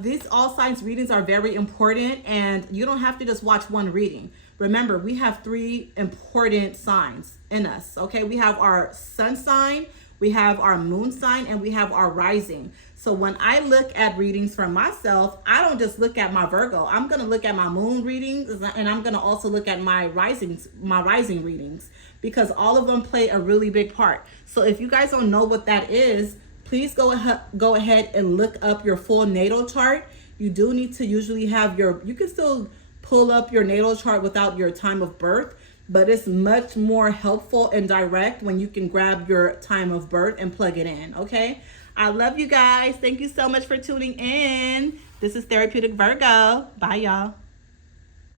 These all signs readings are very important, and you don't have to just watch one reading. Remember, we have 3 important signs in us, okay? We have our sun sign, we have our moon sign, and we have our rising. So when I look at readings for myself, I don't just look at my Virgo. I'm going to look at my moon readings, and I'm going to also look at my rising readings, because all of them play a really big part. So if you guys don't know what that is, please go ahead and look up your full natal chart. You do need to usually have you can still pull up your natal chart without your time of birth, but it's much more helpful and direct when you can grab your time of birth and plug it in, okay? I love you guys. Thank you so much for tuning in. This is Therapeutic Virgo. Bye, y'all.